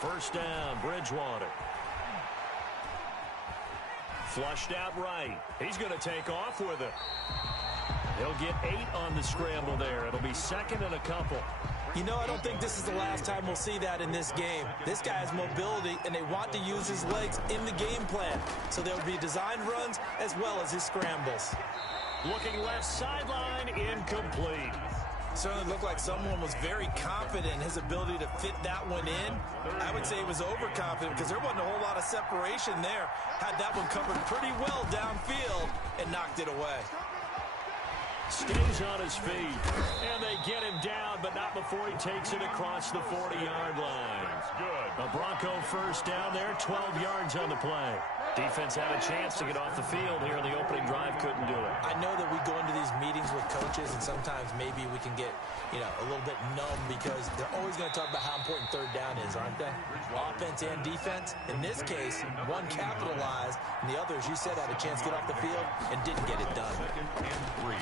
First down, Bridgewater. Flushed out right. He's going to take off with it. He'll get 8 on the scramble there. It'll be second and a couple. You know, I don't think this is the last time we'll see that in this game. This guy has mobility, and they want to use his legs in the game plan. So there will be designed runs as well as his scrambles. Looking left sideline, incomplete. Certainly looked like someone was very confident in his ability to fit that one in. I would say he was overconfident because there wasn't a whole lot of separation there. Had that one covered pretty well downfield and knocked it away. Stays on his feet, and they get him down, but not before he takes it across the 40-yard line. A Bronco first down there, 12 yards on the play. Defense had a chance to get off the field here in the opening drive, couldn't do it. I know that we go into these meetings with coaches, and sometimes maybe we can get, a little bit numb because they're always going to talk about how important third down is, aren't they? Offense and defense. In this case, one capitalized, and the other, as you said, had a chance to get off the field and didn't get it done. Second and 3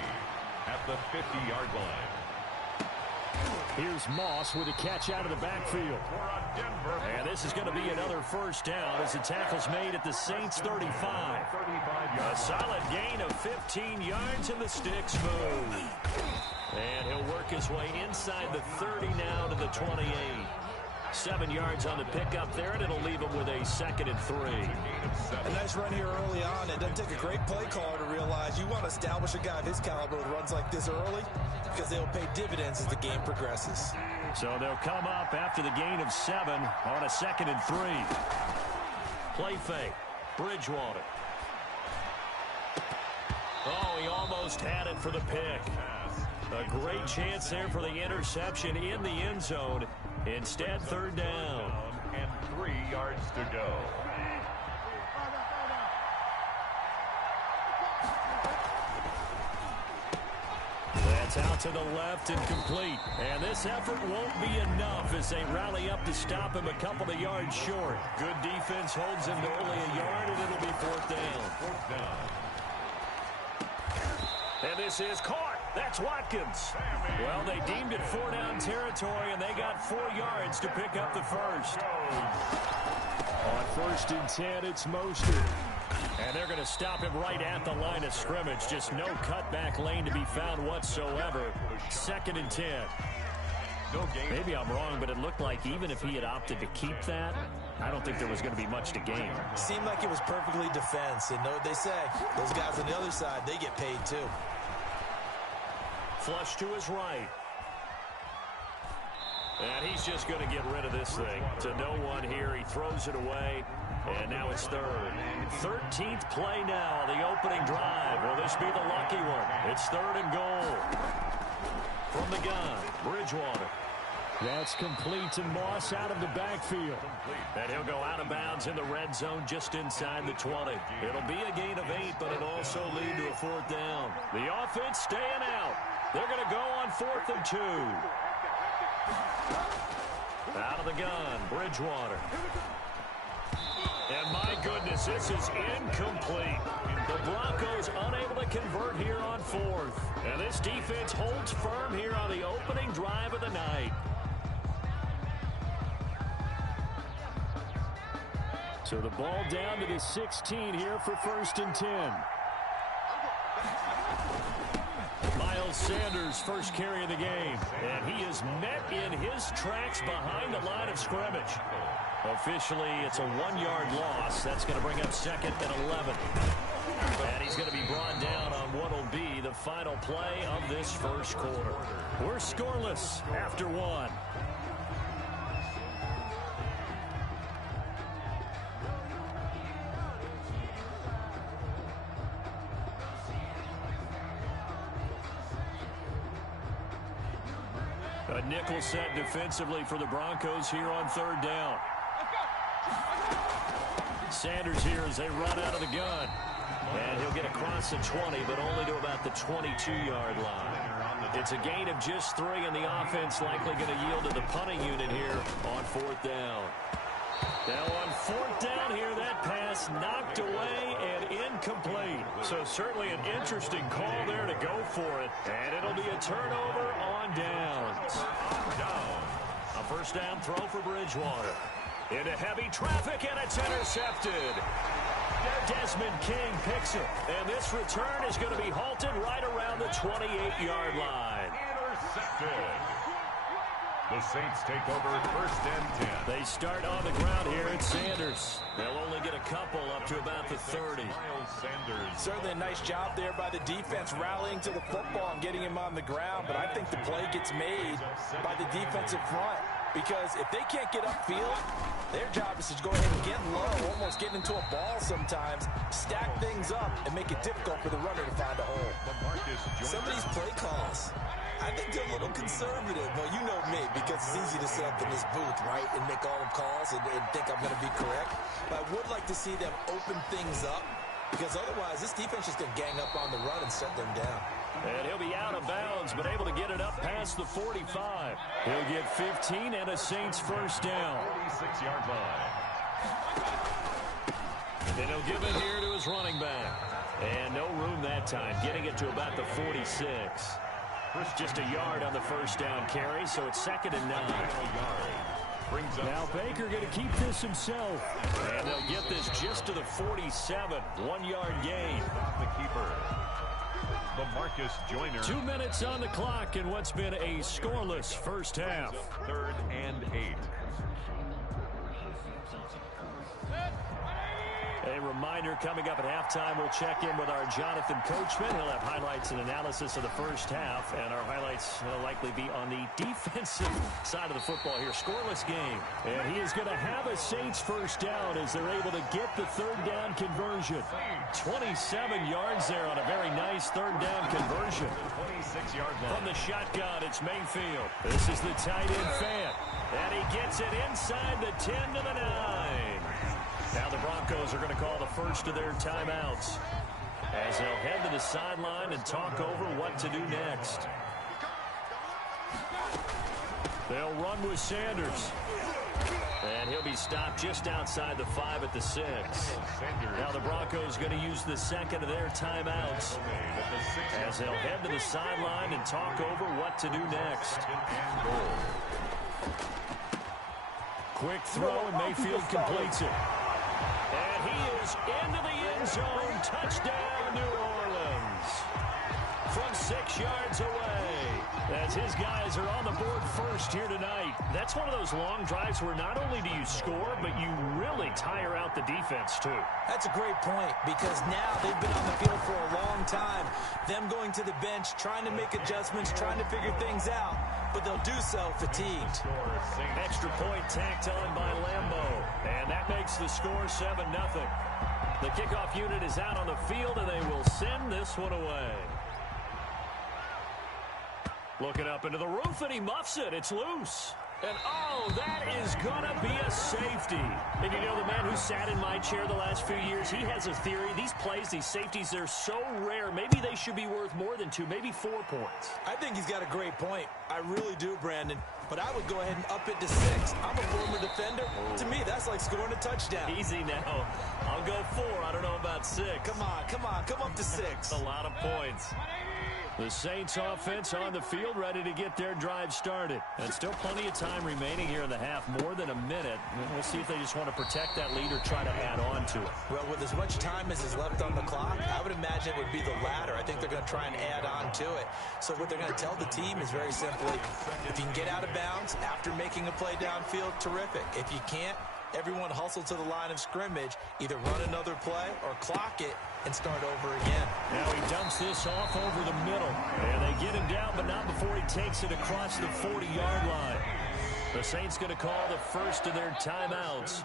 at the 50-yard line. Here's Moss with a catch out of the backfield. And this is going to be another first down as the tackle's made at the Saints 35. A solid gain of 15 yards and the sticks move. And he'll work his way inside the 30 now to the 28. 7 yards on the pickup there, and it'll leave him with a second and 3. A nice run here early on. It doesn't take a great play caller to realize you want to establish a guy of his caliber with runs like this early because they'll pay dividends as the game progresses. So they'll come up after the gain of 7 on a second and 3. Play fake. Bridgewater. Oh, he almost had it for the pick. A great chance there for the interception in the end zone. Instead, third down. And 3 yards to go. That's out to the left and complete. And this effort won't be enough as they rally up to stop him a couple of yards short. Good defense holds him to only a yard, and it'll be fourth down. And this is caught. That's Watkins. Well, they deemed it 4-down territory, and they got 4 yards to pick up the first. On first and 10, it's Mostert. And they're going to stop him right at the line of scrimmage. Just no cutback lane to be found whatsoever. Second and 10. Maybe I'm wrong, but it looked like even if he had opted to keep that, I don't think there was going to be much to gain. Seemed like it was perfectly defense. And know what they say, those guys on the other side, they get paid too. Flush to his right. And he's just going to get rid of this thing. To no one here. He throws it away. And now it's third. 13th play now, the opening drive. Will this be the lucky one? It's third and goal. From the gun, Bridgewater. That's complete to Moss out of the backfield. And he'll go out of bounds in the red zone just inside the 20. It'll be a gain of 8, but it'll also lead to a fourth down. The offense staying out. They're going to go on 4th and 2. Out of the gun, Bridgewater. And my goodness, this is incomplete. The Broncos unable to convert here on 4th. And this defense holds firm here on the opening drive of the night. So the ball down to the 16 here for 1st and 10. Miles Sanders first carry of the game. And he is met in his tracks behind the line of scrimmage. Officially, it's a 1-yard loss. That's going to bring up 2nd and 11. And he's going to be brought down on what will be the final play of this first quarter. We're scoreless after 1. A nickel set defensively for the Broncos here on 3rd down. Sanders here as they run out of the gun. And he'll get across the 20, but only to about the 22-yard line. It's a gain of just 3, and the offense likely going to yield to the punting unit here on 4th down. Now on 4th down here, that pass knocked away and incomplete. So certainly an interesting call there to go for it. And it'll be a turnover on downs. A first down throw for Bridgewater. Into heavy traffic, and it's intercepted. Desmond King picks it, and this return is going to be halted right around the 28-yard line. Intercepted. The Saints take over 1st and 10. They start on the ground here at Sanders. They'll only get a couple up to about the 30. Miles Sanders. Certainly a nice job there by the defense rallying to the football and getting him on the ground, but I think the play gets made by the defensive front because if they can't get upfield, their job is to go ahead and get low, almost get into a ball sometimes, stack things up, and make it difficult for the runner to find a hole. Some of these play calls, I think they're a little conservative. Well, you know me, because it's easy to sit up in this booth, right, and make all the calls and think I'm going to be correct. But I would like to see them open things up, because otherwise this defense is going to gang up on the run and shut them down. And he'll be out of bounds, but able to get it up past the 45. He'll get 15 and a Saints first down. 46-yard line. And he'll give it here to his running back. And no room that time, getting it to about the 46. Just a yard on the first down carry, so it's 2nd and 9. Now Baker going to keep this himself. And they'll get this just to the 47. 1-yard gain. The keeper. LaMarcus Joyner. 2 minutes on the clock in what's been a scoreless first half. 3rd and 8. A reminder coming up at halftime, we'll check in with our Jonathan Coachman. He'll have highlights and analysis of the first half, and our highlights will likely be on the defensive side of the football here. Scoreless game, and he is going to have a Saints first down as they're able to get the 3rd down conversion. 27 yards there on a very nice 3rd down conversion. 26-yard line. From the shotgun, it's Mayfield. This is the tight end Fant, and he gets it inside the 10 to the 9. Now the Broncos are going to call the first of their timeouts as they'll head to the sideline and talk over what to do next. They'll run with Sanders. And he'll be stopped just outside the 5 at the 6. Now the Broncos going to use the 2nd of their timeouts as they'll head to the sideline and talk over what to do next. Quick throw, and Mayfield completes it. And he is into the end zone. Touchdown, New Orleans. From 6 yards away, as his guys are on the board first here tonight. That's one of those long drives where not only do you score, but you really tire out the defense, too. That's a great point, because now they've been on the field for a long time. Them going to the bench, trying to make adjustments, trying to figure things out, but they'll do so fatigued. Extra point tacked on by Lambeau, and that makes the score 7-0. The kickoff unit is out on the field, and they will send this one away. Looking up into the roof, and he muffs it. It's loose. And, oh, that is going to be a safety. And you know, the man who sat in my chair the last few years, he has a theory. These plays, these safeties, they're so rare. Maybe they should be worth more than 2, maybe 4 points. I think he's got a great point. I really do, Brandon. But I would go ahead and up it to 6. I'm a former defender. To me, that's like scoring a touchdown. Easy now. I'll go 4. I don't know about 6. Come on. Come up to 6. A lot of points. The Saints offense on the field, ready to get their drive started. And still plenty of time remaining here in the half, more than a minute. We'll see if they just want to protect that lead or try to add on to it. Well, with as much time as is left on the clock, I would imagine it would be the latter. I think they're going to try and add on to it. So what they're going to tell the team is very simply, if you can get out of bounds after making a play downfield, terrific. If you can't, everyone hustle to the line of scrimmage, either run another play or clock it and start over again. Now he dumps this off over the middle. And they get him down, but not before he takes it across the 40-yard line. The Saints going to call the first of their timeouts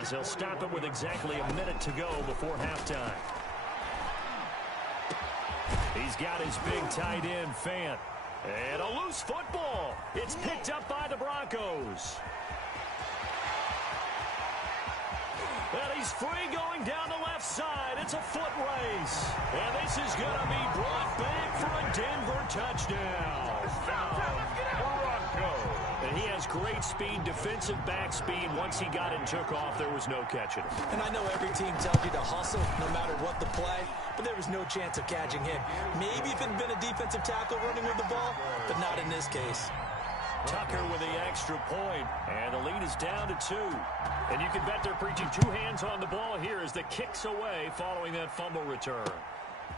as they'll stop it with exactly a minute to go before halftime. He's got his big tight end, Fant. And a loose football. It's picked up by the Broncos. Well, he's free going down the left side. It's a foot race. And this is going to be brought back for a Denver touchdown. And he has great speed, defensive back speed. Once he got it and took off, there was no catching him. And I know every team tells you to hustle no matter what the play, but there was no chance of catching him. Maybe if it had been a defensive tackle running with the ball, but not in this case. Tucker with the extra point, and the lead is down to 2. And you can bet they're preaching 2 hands on the ball here as the kick's away following that fumble return.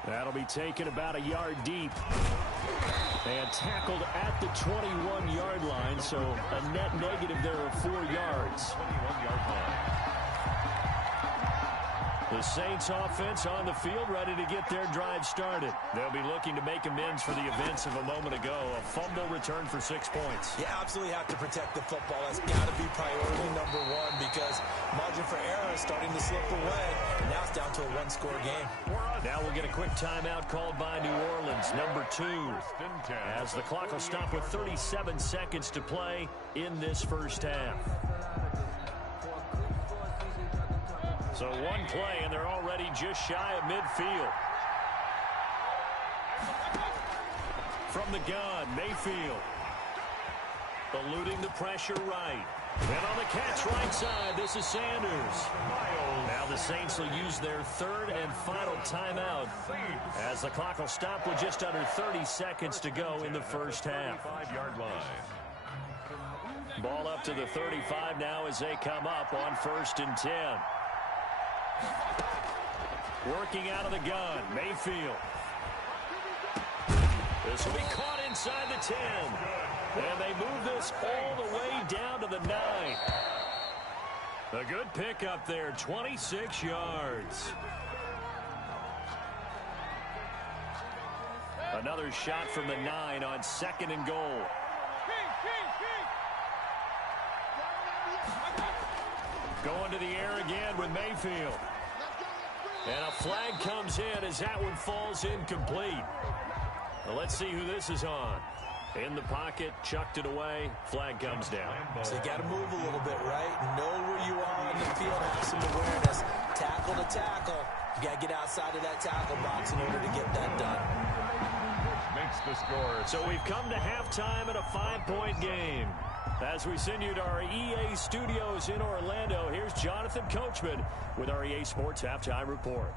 That'll be taken about a yard deep. And tackled at the 21-yard line, so a net negative there of 4 yards. 21-yard line. The Saints offense on the field, ready to get their drive started. They'll be looking to make amends for the events of a moment ago. A fumble return for 6 points. You absolutely have to protect the football. That's got to be priority number 1 because margin for error is starting to slip away. And now it's down to a 1-score game. Now we'll get a quick timeout called by New Orleans, number 2. As the clock will stop with 37 seconds to play in this first half. So 1 play, and they're already just shy of midfield. From the gun, Mayfield. Eluding the pressure right. And on the catch right side, this is Sanders. Now the Saints will use their 3rd and final timeout as the clock will stop with just under 30 seconds to go in the first half. 5-yard line. Ball up to the 35 now as they come up on 1st and 10. Working out of the gun, Mayfield. This will be caught inside the 10. And they move this all the way down to the 9. A good pickup there, 26 yards. Another shot from the 9 on 2nd and goal. Going to the air again with Mayfield. And a flag comes in as that one falls incomplete. Well, let's see who this is on. In the pocket, chucked it away, flag comes down. So you got to move a little bit, right? Know where you are on the field, have some awareness. Tackle to tackle. You got to get outside of that tackle box in order to get that done. Makes the score. So we've come to halftime in a 5-point game. As we send you to our EA studios in Orlando, here's Jonathan Coachman with our EA Sports Halftime Report.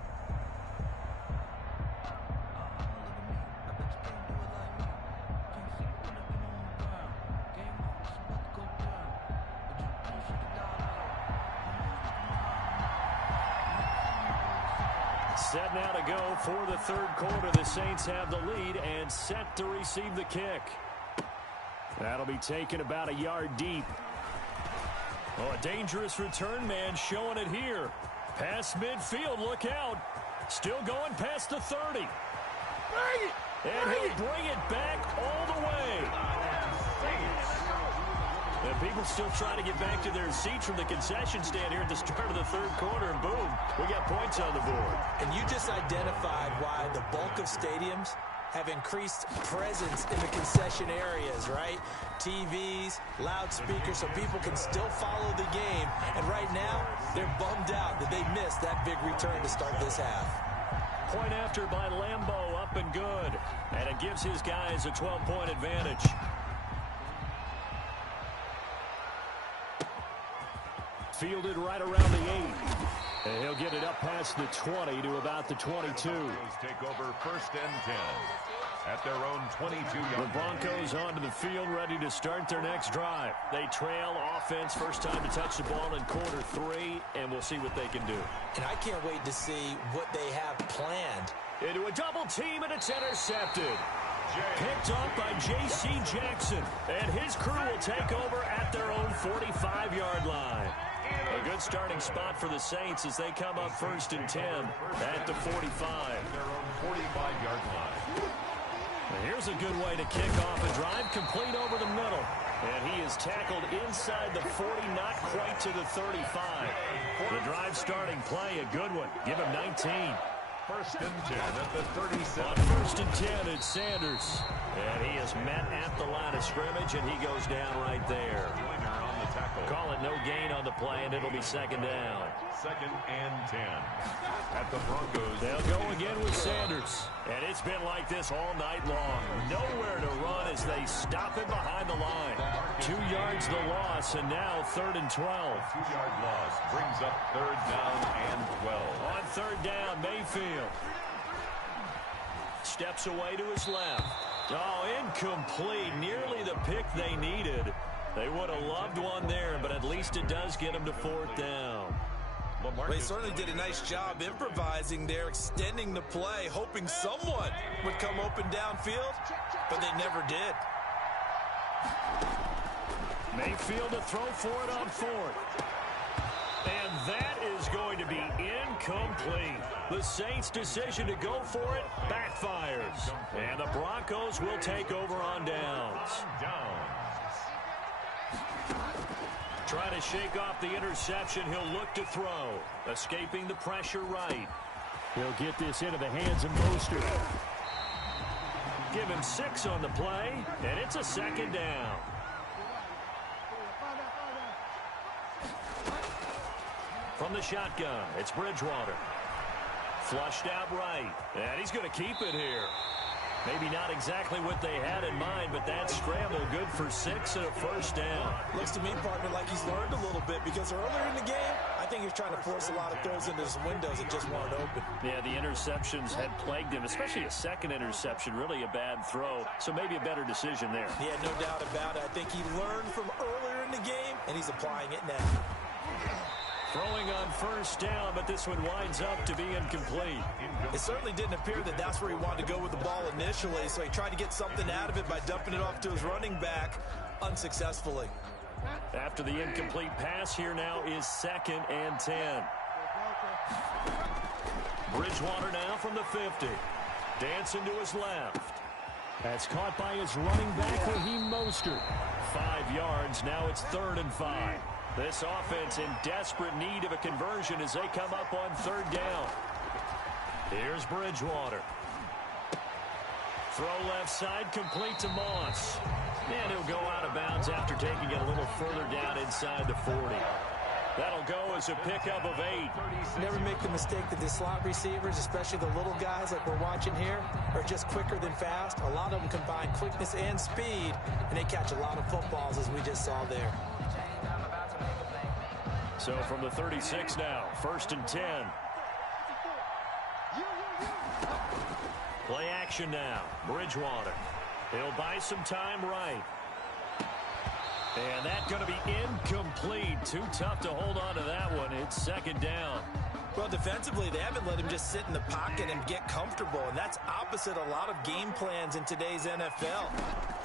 Set now to go for the 3rd quarter. The Saints have the lead and set to receive the kick. That'll be taken about a yard deep. Oh, a dangerous return man showing it here. Past midfield, look out. Still going past the 30. And he'll bring it back all the way. And people still trying to get back to their seats from the concession stand here at the start of the 3rd quarter, and boom, we got points on the board. And you just identified why the bulk of stadiums have increased presence in the concession areas, right? TVs, loudspeakers, so people can still follow the game. And right now, they're bummed out that they missed that big return to start this half. Point after by Lambeau, up and good. And it gives his guys a 12-point advantage. Fielded right around the 8. And he'll get it up past the 20 to about the 22. Take over 1st and 10 at their own 22-yard. The Broncos onto the field, ready to start their next drive. They trail offense, first time to touch the ball in quarter 3, and we'll see what they can do. And I can't wait to see what they have planned. Into a double team, and it's intercepted. Picked off by J.C. Jackson, and his crew will take over at their own 45-yard line. A good starting spot for the Saints as they come up 1st and 10 at the 45. Their own 45-yard line. And here's a good way to kick off a drive, complete over the middle. And he is tackled inside the 40, not quite to the 35. The drive starting play, a good one. Give him 19. 1st and 10 at the 37. On 1st and 10, it's Sanders. And he is met at the line of scrimmage, and he goes down right there. Joyner on the tackle. Call it no gain on the play, and it'll be 2nd down. 2nd and 10 at the Broncos. They'll go again with Sanders. And it's been like this all night long. Nowhere to run as they stop him behind the line. 2 yards the loss, and now 3rd and 12. 2-yard loss brings up 3rd down and 12. On 3rd down, Mayfield. Steps away to his left. Oh, incomplete. Nearly the pick they needed. They would have loved one there, but at least it does get them to 4th down. They certainly did a nice job improvising there, extending the play, hoping someone would come open downfield, but they never did. Mayfield to throw for it on 4th. And that is going to be incomplete. The Saints' decision to go for it backfires. And the Broncos will take over on downs. Trying to shake off the interception, he'll look to throw. Escaping the pressure right. He'll get this into the hands of Mostert. Give him 6 on the play, and it's a 2nd down. From the shotgun, it's Bridgewater. Flushed out right, and he's going to keep it here. Maybe not exactly what they had in mind, but that scramble good for 6 and a 1st down. Looks to me, partner, like he's learned a little bit because earlier in the game, I think he was trying to force a lot of throws into some windows that just weren't open. Yeah, the interceptions had plagued him, especially a 2nd interception, really a bad throw. So maybe a better decision there. Yeah, no doubt about it. I think he learned from earlier in the game, and he's applying it now. Throwing on 1st down, but this one winds up to be incomplete. It certainly didn't appear that that's where he wanted to go with the ball initially, so he tried to get something out of it by dumping it off to his running back unsuccessfully. After the incomplete pass, here now is 2nd and 10. Bridgewater now from the 50. Dancing to his left. That's caught by his running back, Raheem Mostert. 5 yards, now it's 3rd and 5. This offense in desperate need of a conversion as they come up on 3rd down. Here's Bridgewater. Throw left side, complete to Moss. And he'll go out of bounds after taking it a little further down inside the 40. That'll go as a pickup of 8. Never make the mistake that the slot receivers, especially the little guys like we're watching here, are just quicker than fast. A lot of them combine quickness and speed, and they catch a lot of footballs, as we just saw there. So from the 36 now, 1st and 10. Play action now, Bridgewater. He'll buy some time right. And that's going to be incomplete. Too tough to hold on to that one. It's 2nd down. Well, defensively, they haven't let him just sit in the pocket and get comfortable, and that's opposite a lot of game plans in today's NFL.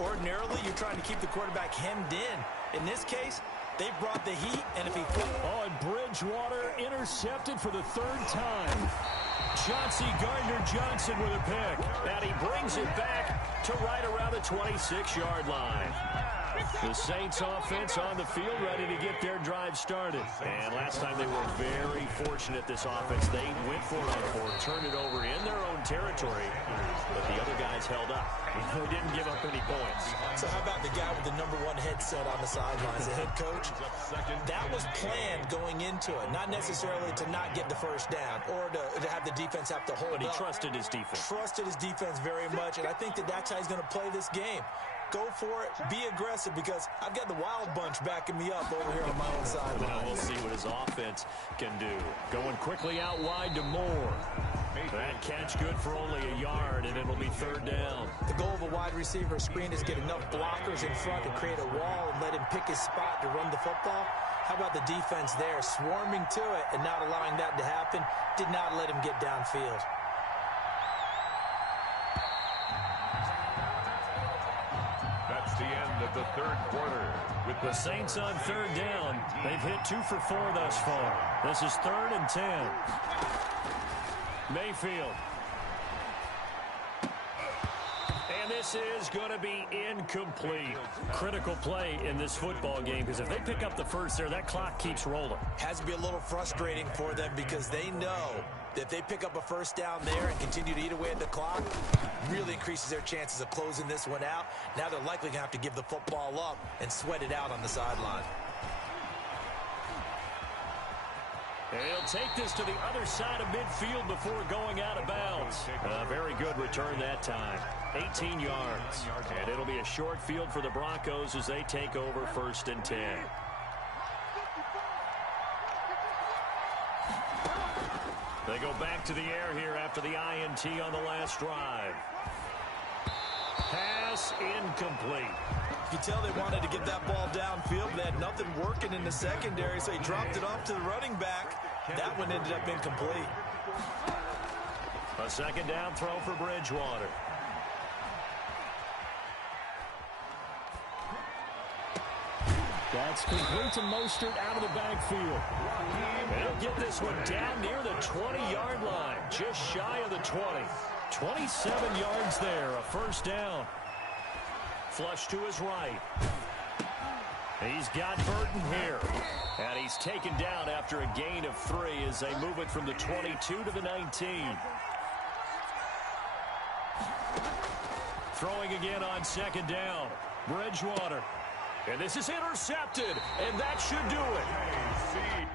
Ordinarily, you're trying to keep the quarterback hemmed in. In this case, they brought the heat, and if he... Oh, and Bridgewater intercepted for the 3rd time. Chauncey Gardner-Johnson with a pick. And he brings it back to right around the 26-yard line. The Saints offense on the field ready to get their drive started. And last time they were very fortunate, this offense. They went for it on 4th, turned it over in their own territory, but the other guys held up. They didn't give up any points. So how about the guy with the #1 headset on the sidelines, the head coach? That was planned going into it, not necessarily to not get the 1st down or to have the defense have to hold up. But he trusted his defense. Trusted his defense very much, and I think that that's how he's going to play this game. Go for it, be aggressive, because I've got the Wild Bunch backing me up over here on my own sideline. We'll see what his offense can do. Going quickly out wide to Moore. That catch good for only a yard, and it'll be 3rd down. The goal of a wide receiver screen is get enough blockers in front to create a wall and let him pick his spot to run the football. How about the defense there, swarming to it and not allowing that to happen? Did not let him get downfield. That's the end of the 3rd quarter. With The Saints on 3rd down. They've hit 2 for 4 thus far. This is 3rd and 10. Mayfield. And this is going to be incomplete. Critical play in this football game, because if they pick up the 1st there, that clock keeps rolling. Has to be a little frustrating for them because they know that if they pick up a 1st down there and continue to eat away at the clock, really increases their chances of closing this one out. Now they're likely going to have to give the football up and sweat it out on the sideline. And he'll take this to the other side of midfield before going out of bounds. Very good return that time. 18 yards. And it'll be a short field for the Broncos as they take over 1st and 10. They go back to the air here after the INT on the last drive. Pass incomplete. You tell they wanted to get that ball downfield, but they had nothing working in the secondary, so he dropped it off to the running back. That one ended up incomplete. A second down throw for Bridgewater. That's complete to Mostert out of the backfield. They'll get this one down near the 20-yard line, just shy of the 20. 27 yards there, a first down. Flush to his right. He's got Burton here. And he's taken down after a gain of 3 as they move it from the 22 to the 19. Throwing again on second down. Bridgewater. And this is intercepted, and that should do it.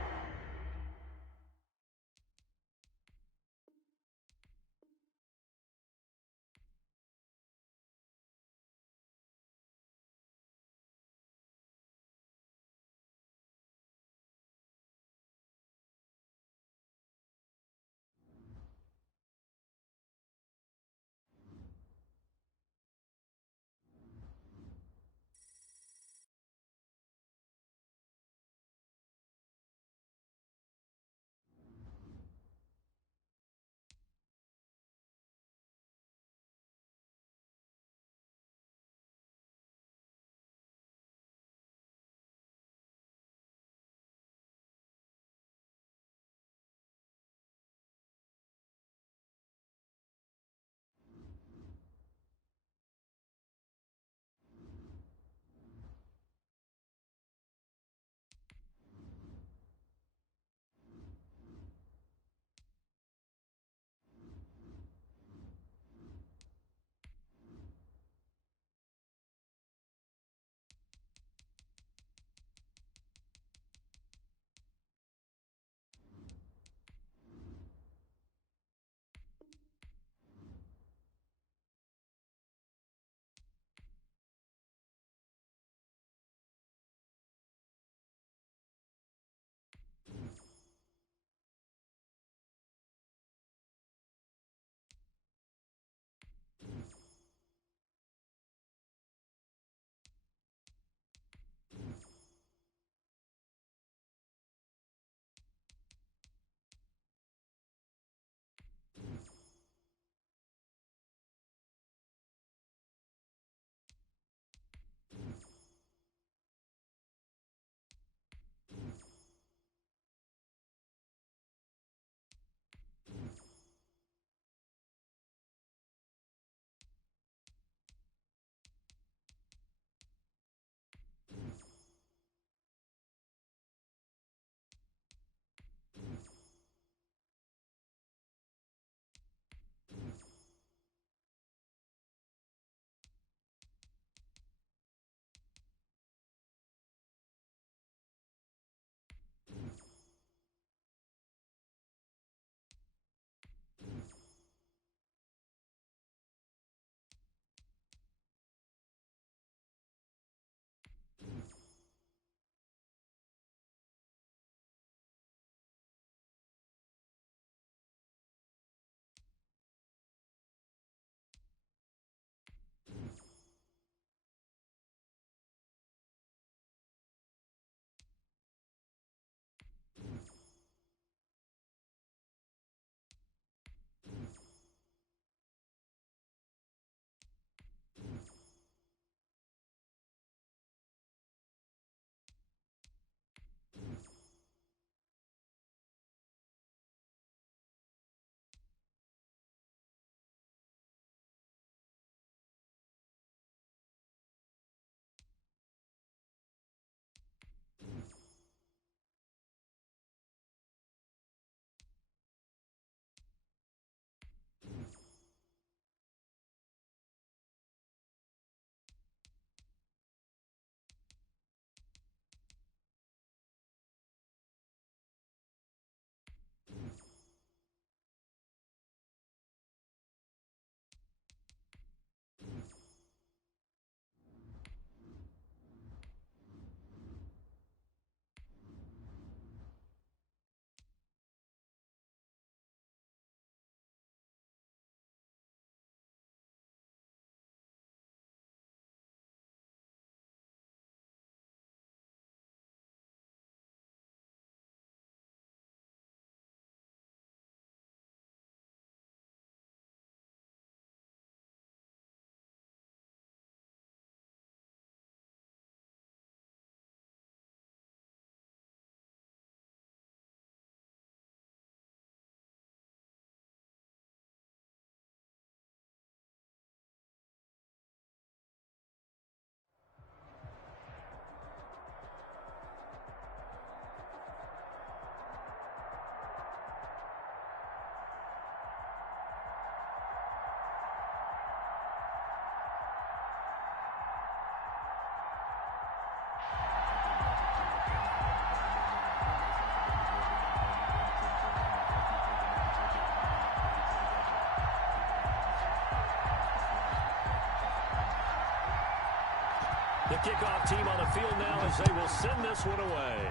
The kickoff team on the field now as they will send this one away.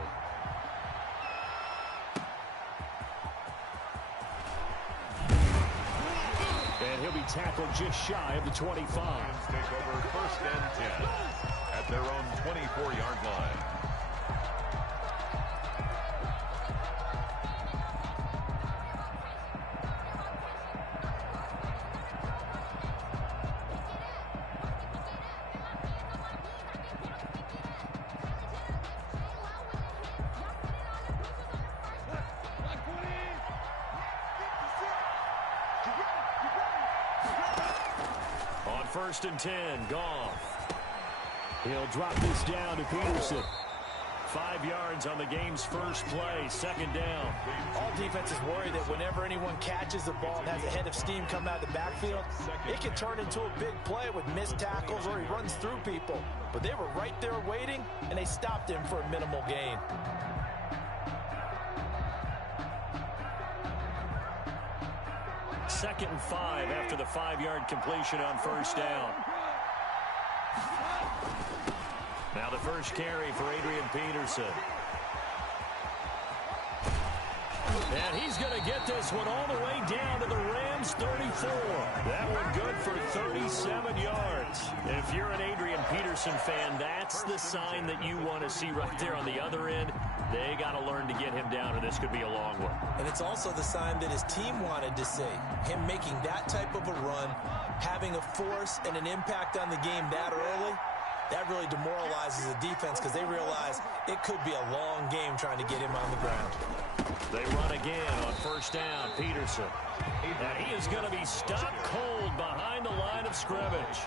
And he'll be tackled just shy of the 25. Take over 1st and 10 at their own 24-yard line. On 1st and 10, Goff. He'll drop this down to Peterson. 5 yards on the game's first play, 2nd down. All defenses worry that whenever anyone catches the ball and has a head of steam come out of the backfield, it can turn into a big play with missed tackles or he runs through people. But they were right there waiting, and they stopped him for a minimal gain. Second and 5 after the 5-yard completion on 1st down. Now the first carry for Adrian Peterson. And he's going to get this one all the way down to the Rams' 34. That one good for 37 yards. If you're an Adrian Peterson fan, that's the sign that you want to see right there on the other end. They got to learn to get him down, or this could be a long one. And it's also the sign that his team wanted to see. Him making that type of a run, having a force and an impact on the game that early, that really demoralizes the defense because they realize it could be a long game trying to get him on the ground. They run again on 1st down, Peterson. And he is going to be stopped cold behind the line of scrimmage.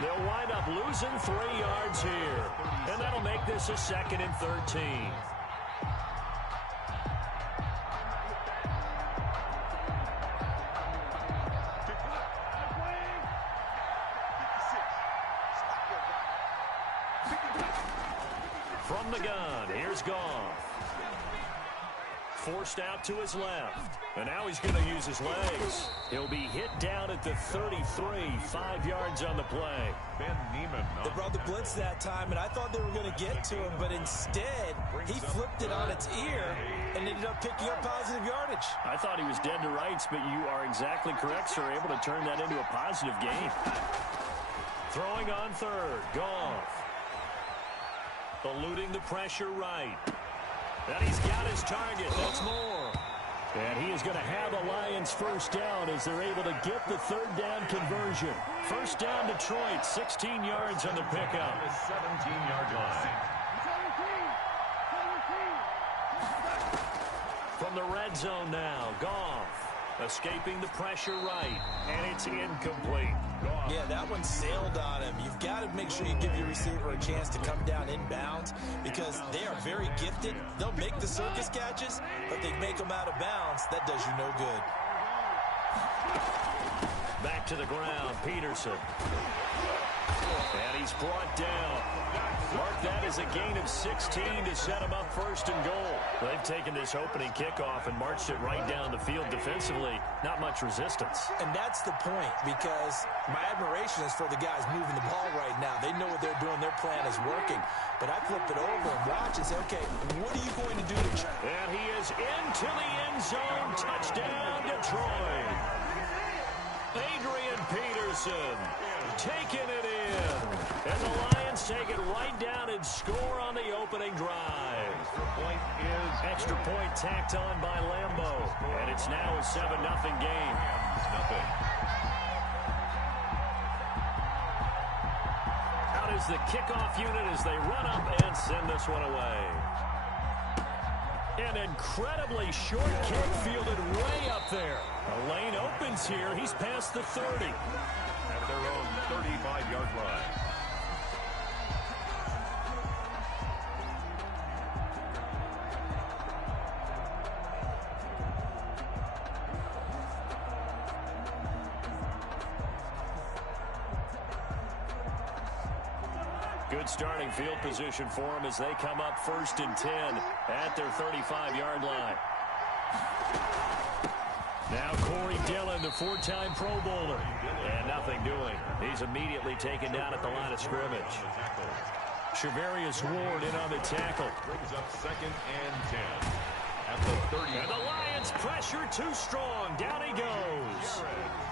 They'll wind up losing 3 yards here. And that'll make this a 2nd and 13. From the gun, here's Goff. Forced out to his left. And now he's going to use his legs. He'll be hit down at the 33, 5 yards on the play. They brought the blitz that time, and I thought they were going to get to him, but instead, he flipped it on its ear and ended up picking up positive yardage. I thought he was dead to rights, but you are exactly correct, sir. Able to turn that into a positive gain. Throwing on 3rd, Goff. Eluding the pressure right. And he's got his target. That's more. And he is going to have the Lions 1st down as they're able to get the 3rd down conversion. 1st down Detroit, 16 yards on the pickup. 17-yard line. From the red zone now, Goff escaping the pressure right, and it's incomplete. Yeah, that one sailed on him. You've got to make sure you give your receiver a chance to come down inbounds because they are very gifted. They'll make the circus catches, but they make them out of bounds. That does you no good. Back to the ground, Peterson. And he's brought down. Mark that as a gain of 16 to set him up 1st and goal. They've taken this opening kickoff and marched it right down the field defensively. Not much resistance. And that's the point because my admiration is for the guys moving the ball right now. They know what they're doing. Their plan is working. But I flip it over and watch and say, okay, what are you going to do to... And he is into the end zone. Touchdown, Detroit. Adrian Peterson taking it in. And the Lions take it right down and score on the opening drive. Extra point tacked on by Lambeau. And it's now a 7-0 game. Out is the kickoff unit as they run up and send this one away. An incredibly short kick fielded way up there. A lane opens here. He's past the 30. At their own 35-yard line. Good starting field position for them as they come up 1st and 10 at their 35-yard line. Now Corey Dillon, the four-time Pro Bowler. And nothing doing. He's immediately taken down at the line of scrimmage. Shavarius Ward in on the tackle. Brings up 2nd and 10. At the 30. And the Lions pressure too strong. Down he goes.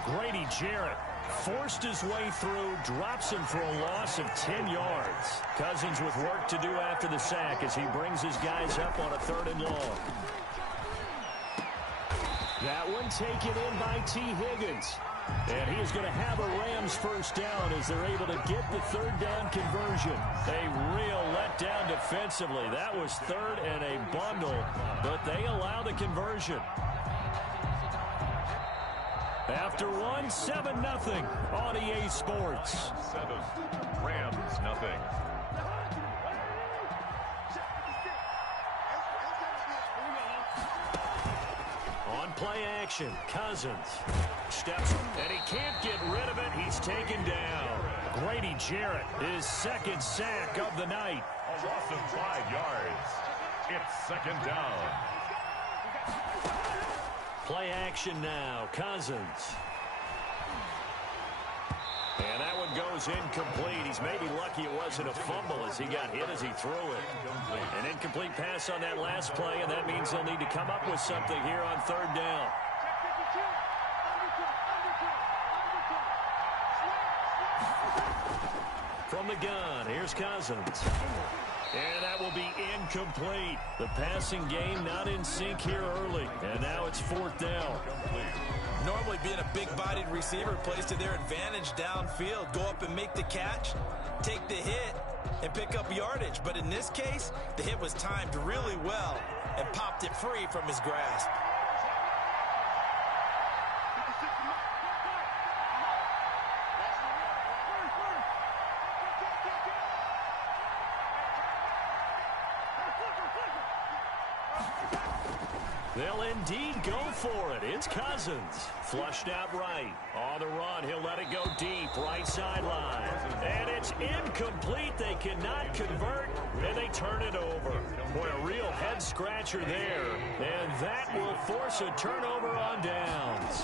Grady Jarrett forced his way through, drops him for a loss of 10 yards. Cousins with work to do after the sack as he brings his guys up on a 3rd and long. That one taken in by T. Higgins. And he is going to have a Rams first down as they're able to get the 3rd down conversion. A real letdown defensively. That was 3rd and a bundle, but they allow the conversion. After one, 7-0 on EA Sports. 7. Rams, nothing. On play action, Cousins steps, and he can't get rid of it. He's taken down. Grady Jarrett, his 2nd sack of the night. A loss of 5 yards. It's 2nd down. Play action now, Cousins. And that one goes incomplete. He's maybe lucky it wasn't a fumble as he got hit as he threw it. An incomplete pass on that last play, and that means they'll need to come up with something here on 3rd down. From the gun, here's Cousins. And that will be incomplete. The passing game not in sync here early. And now it's 4th down. Normally being a big-bodied receiver plays to their advantage downfield. Go up and make the catch, take the hit, and pick up yardage. But in this case, the hit was timed really well and popped it free from his grasp. They'll indeed go for it. It's Cousins. Flushed out right. On the run, he'll let it go deep. Right sideline. And it's incomplete. They cannot convert, and they turn it over. Boy, a real head-scratcher there. And that will force a turnover on downs.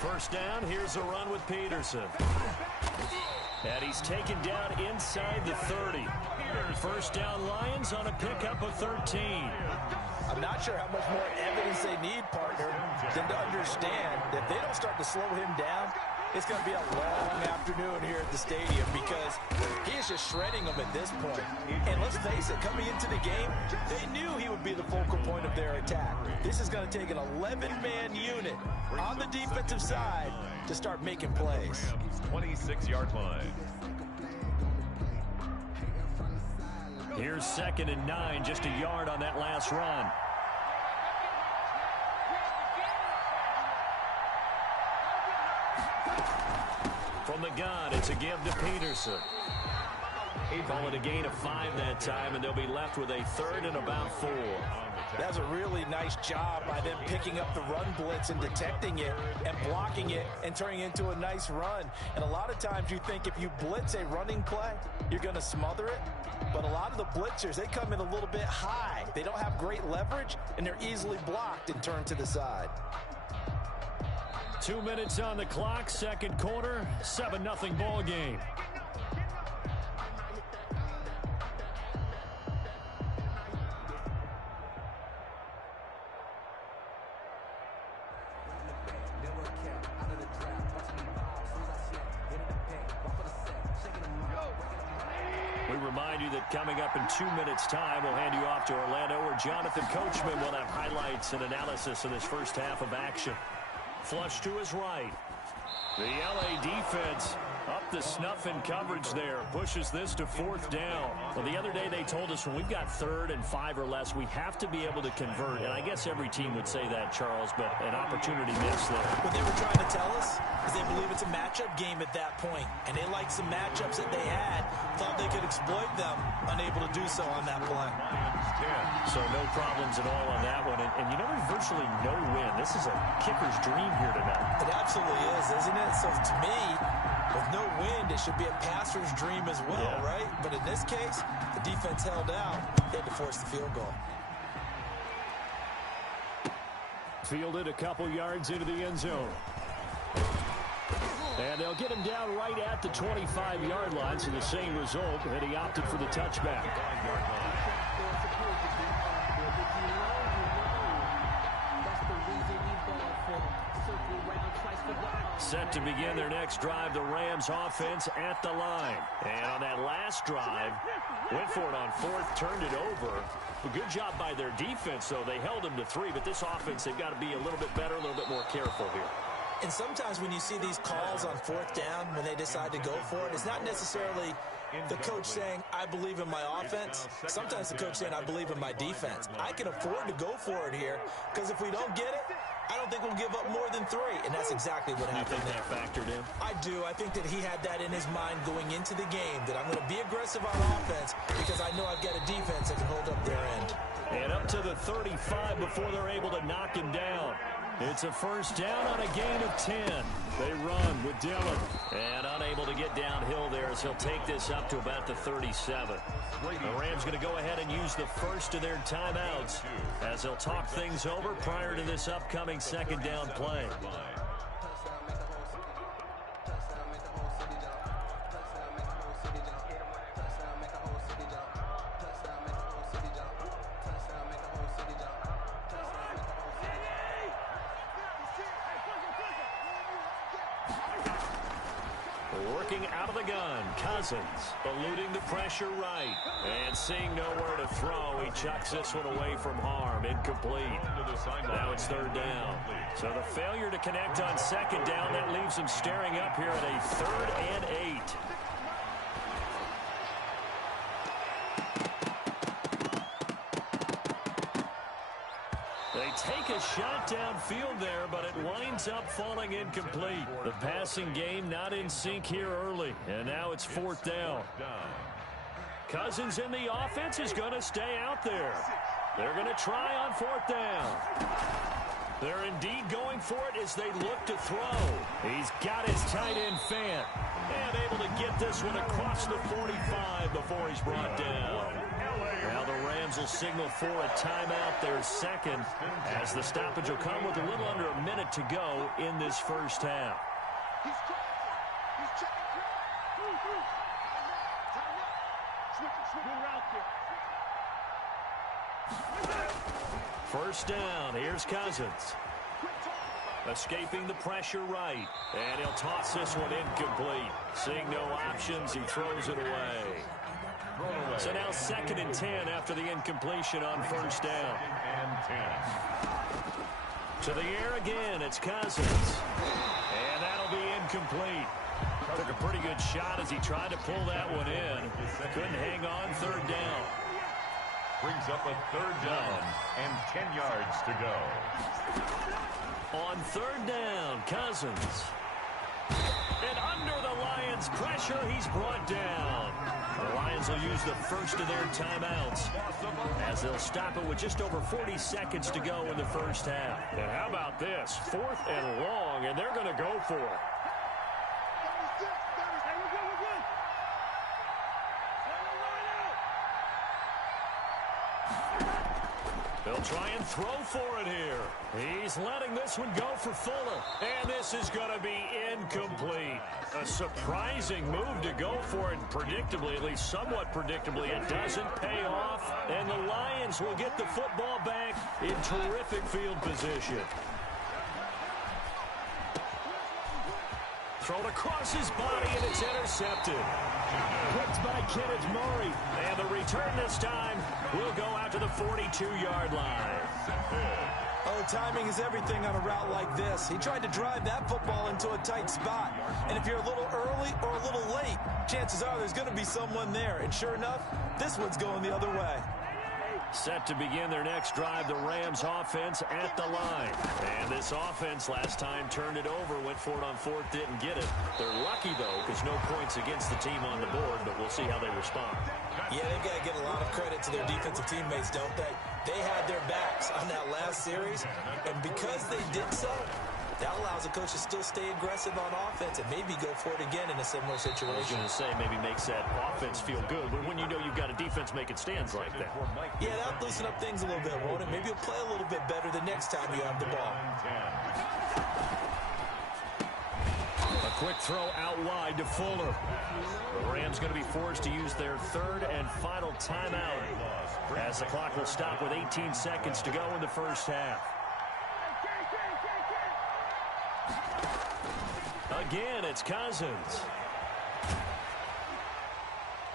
First down, here's a run with Peterson. And he's taken down inside the 30. First down, Lions on a pickup of 13. I'm not sure how much more evidence they need, partner, than to understand that if they don't start to slow him down, it's going to be a long afternoon here at the stadium because he is just shredding them at this point. And let's face it, coming into the game, they knew he would be the focal point of their attack. This is going to take an 11-man unit on the defensive side to start making plays. 26-yard line. Here's 2nd and 9, just a yard on that last run. From the gun, it's a give to Peterson. Call it a gain of 5 that time, and they'll be left with a 3rd and about 4. That's a really nice job by them picking up the run blitz and detecting it and blocking it and turning it into a nice run. And a lot of times you think if you blitz a running play, you're going to smother it. But a lot of the blitzers, they come in a little bit high. They don't have great leverage, and they're easily blocked and turned to the side. 2 minutes on the clock, 2nd quarter, 7-0 ball game. We remind you that coming up in 2 minutes' time, we'll hand you off to Orlando, where Jonathan Coachman will have highlights and analysis of this first half of action. Flush to his right. The LA defense up the snuff in coverage there. Pushes this to 4th down. Well, the other day they told us when we've got 3rd and 5 or less, we have to be able to convert. And I guess every team would say that, Charles, but an opportunity missed there. What they were trying to tell us is they believe it's a matchup game at that point. And they liked some matchups that they had. Thought they could exploit them. Unable to do so on that play. So no problems at all on that one. And you know, there's virtually no win. This is a kicker's dream here tonight. It absolutely is, isn't it? So to me, with no wind, it should be a passer's dream as well, right? But in this case, the defense held out. They had to force the field goal. fielded a couple yards into the end zone. And they'll get him down right at the 25-yard line, so the same result, and he opted for the touchback. Set to begin their next drive, the Rams offense at the line. And on that last drive, went for it on fourth, turned it over. A good job by their defense, though. They held them to 3, but this offense, they've got to be a little bit better, a little bit more careful here. And sometimes when you see these calls on fourth down, when they decide to go for it, it's not necessarily the coach saying, I believe in my offense. Sometimes the coach saying, I believe in my defense. I can afford to go for it here, because if we don't get it, I don't think we'll give up more than 3, and that's exactly what happened there. You think that factored in? I do. I think that he had that in his mind going into the game, that I'm going to be aggressive on offense because I know I've got a defense that can hold up their end. And up to the 35 before they're able to knock him down. It's a first down on a gain of 10. They run with Dillon. And unable to get downhill there as he'll take this up to about the 37. The Rams going to go ahead and use the first of their timeouts as they'll talk things over prior to this upcoming second down play. Working out of the gun, Cousins eluding the pressure right and seeing nowhere to throw. He chucks this one away from harm, incomplete. Now it's third down. So the failure to connect on second down, that leaves him staring up here at a 3rd and 8. They take a shot downfield there, but it winds up falling incomplete. The passing game not in sync here early, and now it's 4th down. Cousins in the offense is going to stay out there. They're going to try on 4th down. They're indeed going for it as they look to throw. He's got his tight end Fant, and able to get this one across the 45 before he's brought down. Now the Rams will signal for a timeout, their second, as the stoppage will come with a little under a minute to go in this first half. First down, here's Cousins. Escaping the pressure right, and he'll toss this one incomplete. Seeing no options, he throws it away. So now 2nd and 10 after the incompletion on first down. To the air again, it's Cousins. And that'll be incomplete. Took a pretty good shot as he tried to pull that one in. Couldn't hang on, 3rd down. Brings up a 3rd down and 10 yards to go. On 3rd down, Cousins. And under the Lions' pressure, he's brought down. The Lions will use the first of their timeouts as they'll stop it with just over 40 seconds to go in the first half. And how about this? 4th and long, and they're going to go for it. They'll try and throw for it here. He's letting this one go for Fuller. And this is going to be incomplete. A surprising move to go for it. Predictably, at least somewhat predictably, it doesn't pay off. And the Lions will get the football back in terrific field position. Thrown across his body, and it's intercepted. Picked by Kenneth Murray. And the return this time will go out to the 42-yard line. Oh, timing is everything on a route like this. He tried to drive that football into a tight spot. And if you're a little early or a little late, chances are there's going to be someone there. And sure enough, this one's going the other way. Set to begin their next drive, the Rams offense at the line. And this offense last time turned it over, went for it on 4th, didn't get it. They're lucky, though, because no points against the team on the board, but we'll see how they respond. Yeah, they've got to give a lot of credit to their defensive teammates, don't they? They had their backs on that last series, and because they did so, That allows the coach to still stay aggressive on offense and maybe go for it again in a similar situation. I was going to say maybe makes that offense feel good, but when you know you've got a defense making stands like that. Yeah, that'll loosen up things a little bit, won't it? Maybe you'll play a little bit better the next time you have the ball. A quick throw out wide to Fuller. The Rams going to be forced to use their third and final timeout as the clock will stop with 18 seconds to go in the first half. Again, it's Cousins.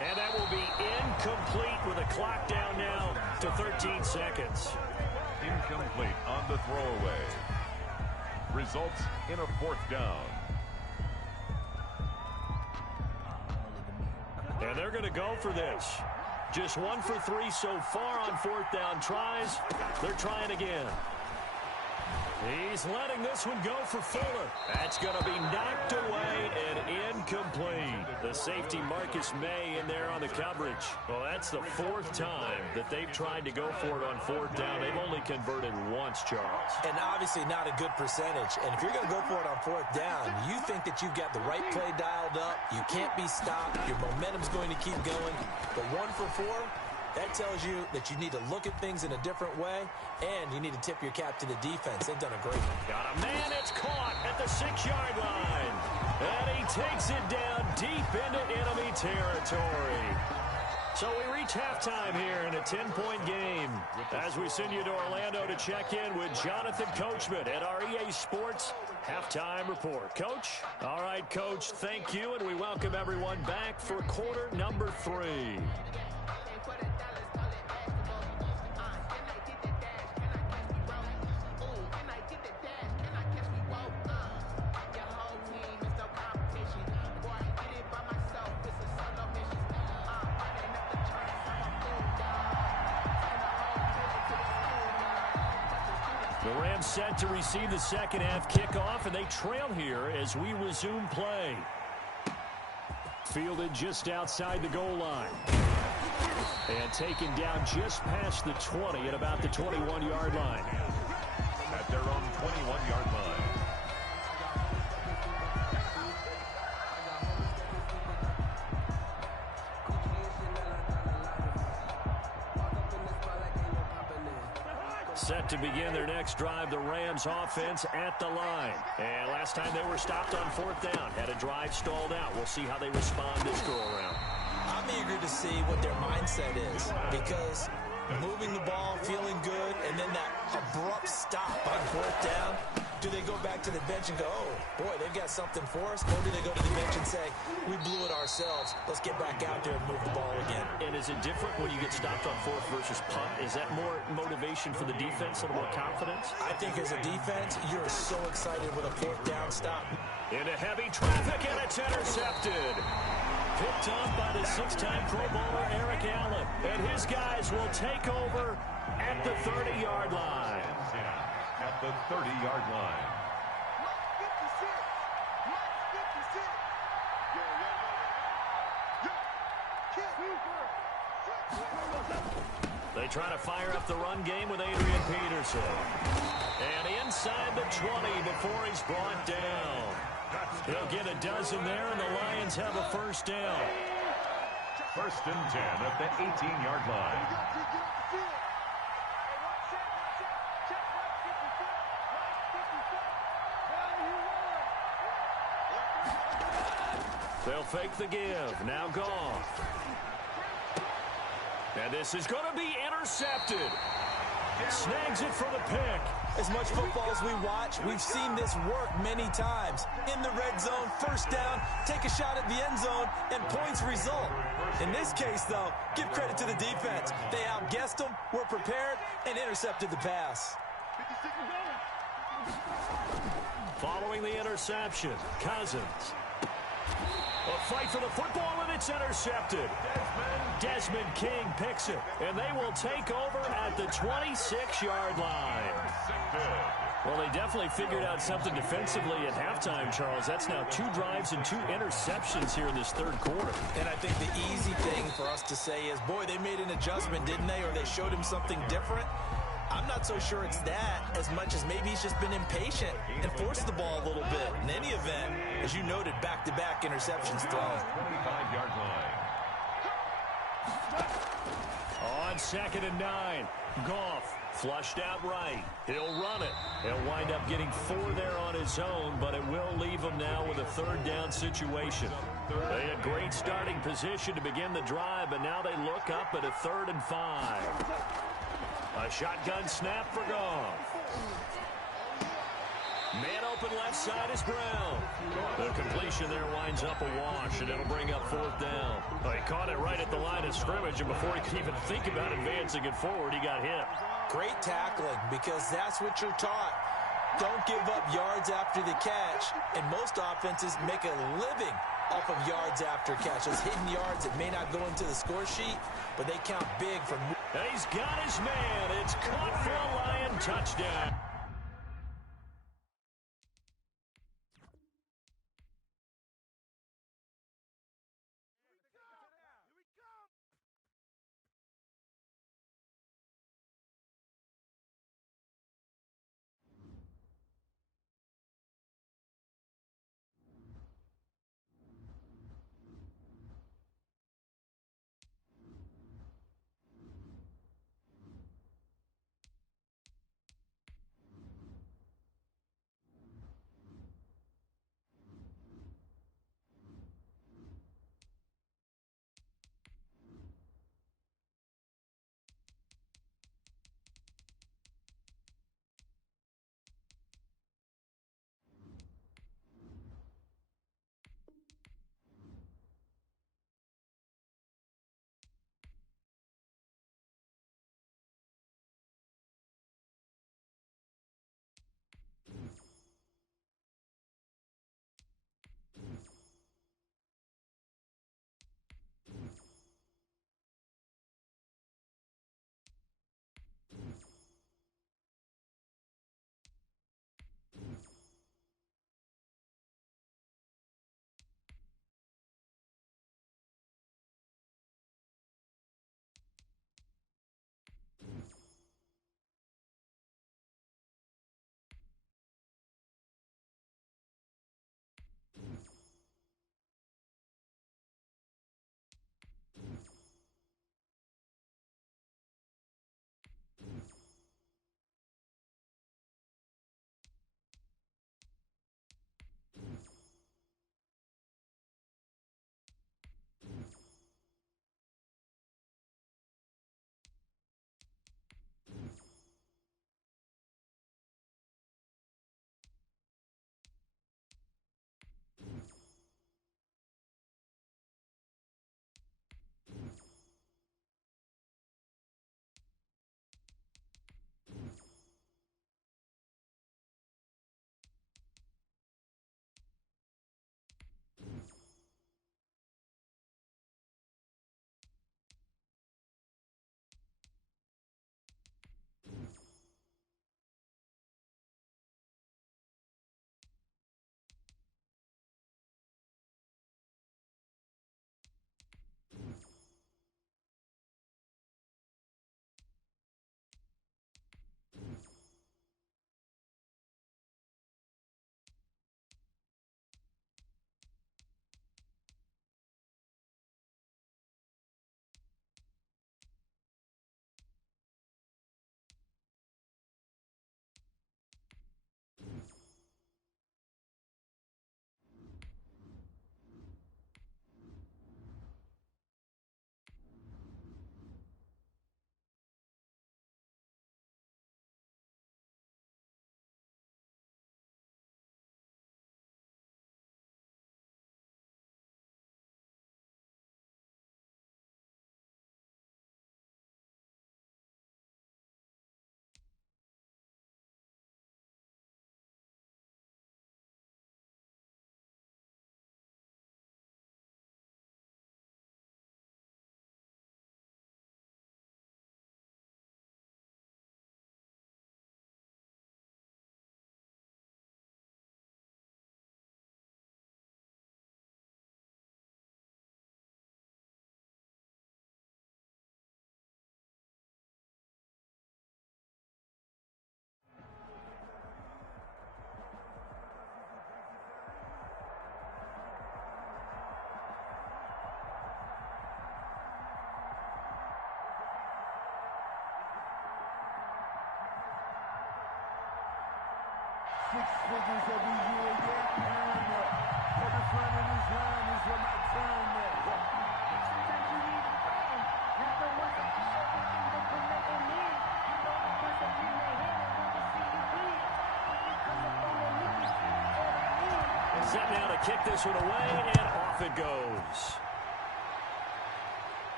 And that will be incomplete with a clock down now to 13 seconds. Incomplete on the throwaway. Results in a fourth down. And they're going to go for this. Just 1 for 3 so far on fourth down tries. They're trying again. He's letting this one go for Fuller. That's going to be knocked away and incomplete. The safety Marcus May in there on the coverage. Well, that's the fourth time that they've tried to go for it on fourth down. They've only converted once, Charles. And obviously not a good percentage. And if you're going to go for it on fourth down, you think that you've got the right play dialed up. You can't be stopped. Your momentum's going to keep going. But 1 for 4, that tells you that you need to look at things in a different way, and you need to tip your cap to the defense. They've done a great job. Got a man, it's caught at the 6-yard line. And he takes it down deep into enemy territory. So we reach halftime here in a 10-point game as we send you to Orlando to check in with Jonathan Coachman at our EA Sports Halftime Report. Coach? All right, Coach, thank you, and we welcome everyone back for quarter number 3. The Rams set to receive the second half kickoff, and they trail here as we resume play. Fielded just outside the goal line. And taken down just past the 20 at about the 21-yard line. At their own 21-yard line. Set to begin their next drive, the Rams offense at the line. And last time they were stopped on fourth down, had a drive stalled out. We'll see how they respond this go-around. I'm eager to see what their mindset is, because moving the ball, feeling good, and then that abrupt stop on fourth down, do they go back to the bench and go, oh, boy, they've got something for us? Or do they go to the bench and say, we blew it ourselves, let's get back out there and move the ball again? And is it different when you get stopped on fourth versus punt? Is that more motivation for the defense, a little more confidence? I think as a defense, you're so excited with a fourth down stop. Into heavy traffic, and it's intercepted. Picked up by the 6-time Pro Bowler Eric Allen. And his guys will take over at the 30-yard line. At the 30-yard line. They try to fire up the run game with Adrian Peterson. And inside the 20 before he's brought down. He'll get a dozen there, and the Lions have a first down. First and 10 at the 18-yard line. They'll fake the give. Now Goff. And this is going to be intercepted. Snags it for the pick. As much football as we watch, we've seen this work many times. In the red zone, first down, take a shot at the end zone, and points result. In this case, though, give credit to the defense. They outguessed them, were prepared, and intercepted the pass. Following the interception, Cousins. A fight for the football, and it's intercepted. Desmond King picks it, and they will take over at the 26-yard line. Well, they definitely figured out something defensively at halftime, Charles. That's now 2 drives and 2 interceptions here in this third quarter. And I think the easy thing for us to say is, boy, they made an adjustment, didn't they? Or they showed him something different. I'm not so sure it's that as much as maybe he's just been impatient and forced the ball a little bit. In any event, as you noted, back-to-back interceptions thrown. 25-yard line. On 2nd and 9, Goff flushed out right. He'll run it. He'll wind up getting 4 there on his own, but it will leave him now with a 3rd down situation. They had great starting position to begin the drive, but now they look up at a 3rd and 5. A shotgun snap for Goff. Man open left side is Brown. The completion there winds up a wash, and it'll bring up 4th down. Well, he caught it right at the line of scrimmage, and before he could even think about advancing it forward, he got hit. Great tackling, because that's what you're taught. Don't give up yards after the catch, and most offenses make a living off of yards after catch. Those hidden yards that may not go into the score sheet, but they count big for... And he's got his man. It's caught for a Lion touchdown. six figures every year, yeah, earn it. Every front of this line is when I turn it. Sometimes you need a friend, not the one that you show the thing that put nothing in. You know the ones that you may hit and want to see you win. When you come up on the Mickey, all I Set now to kick this one away, and off it goes.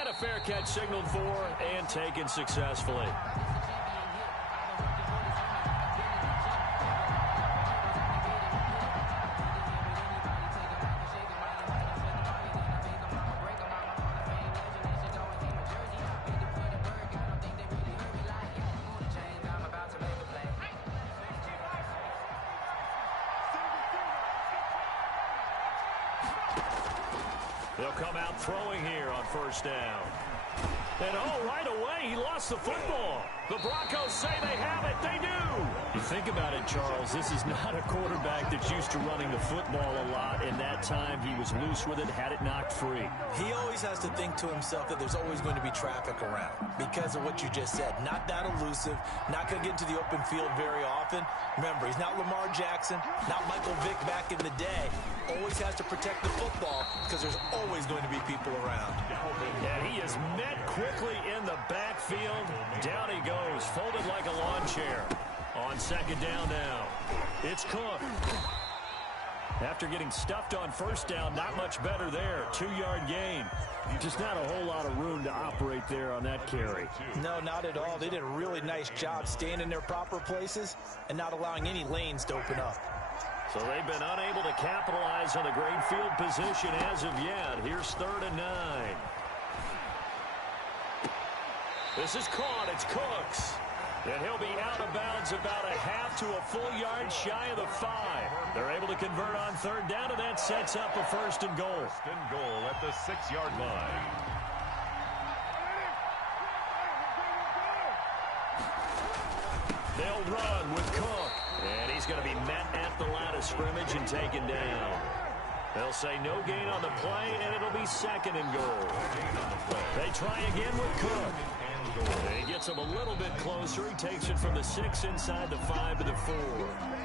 And a fair catch signaled for and taken successfully. They'll come out throwing here on first down. And right away, he lost the football. The Broncos say they have it. They do. You think about it, Charles, this is not a quarterback that's used to running the football a lot, and that time he was loose with it, had it knocked free. He always has to think to himself that there's always going to be traffic around because of what you just said. Not that elusive, not going to get into the open field very often. Remember, he's not Lamar Jackson, not Michael Vick back in the day. Always has to protect the football because there's always going to be people around. And he is met quickly in the backfield. Down he goes, folded like a lawn chair. On second down now, it's Cook. After getting stuffed on first down, not much better there. 2-yard gain. Just not a whole lot of room to operate there on that carry. No, not at all. They did a really nice job staying in their proper places and not allowing any lanes to open up. So they've been unable to capitalize on the great field position as of yet. Here's 3rd and 9. This is caught. It's Cooks. And he'll be out of bounds about a half to a full yard shy of the 5. They're able to convert on 3rd down, and that sets up a 1st and goal. 1st and goal at the 6-yard line. They'll run with Cook. And he's going to be met at the line of scrimmage and taken down. They'll say no gain on the play, and it'll be 2nd and goal. They try again with Cook. And he gets him a little bit closer. He takes it from the 6 inside the 5 to the 4.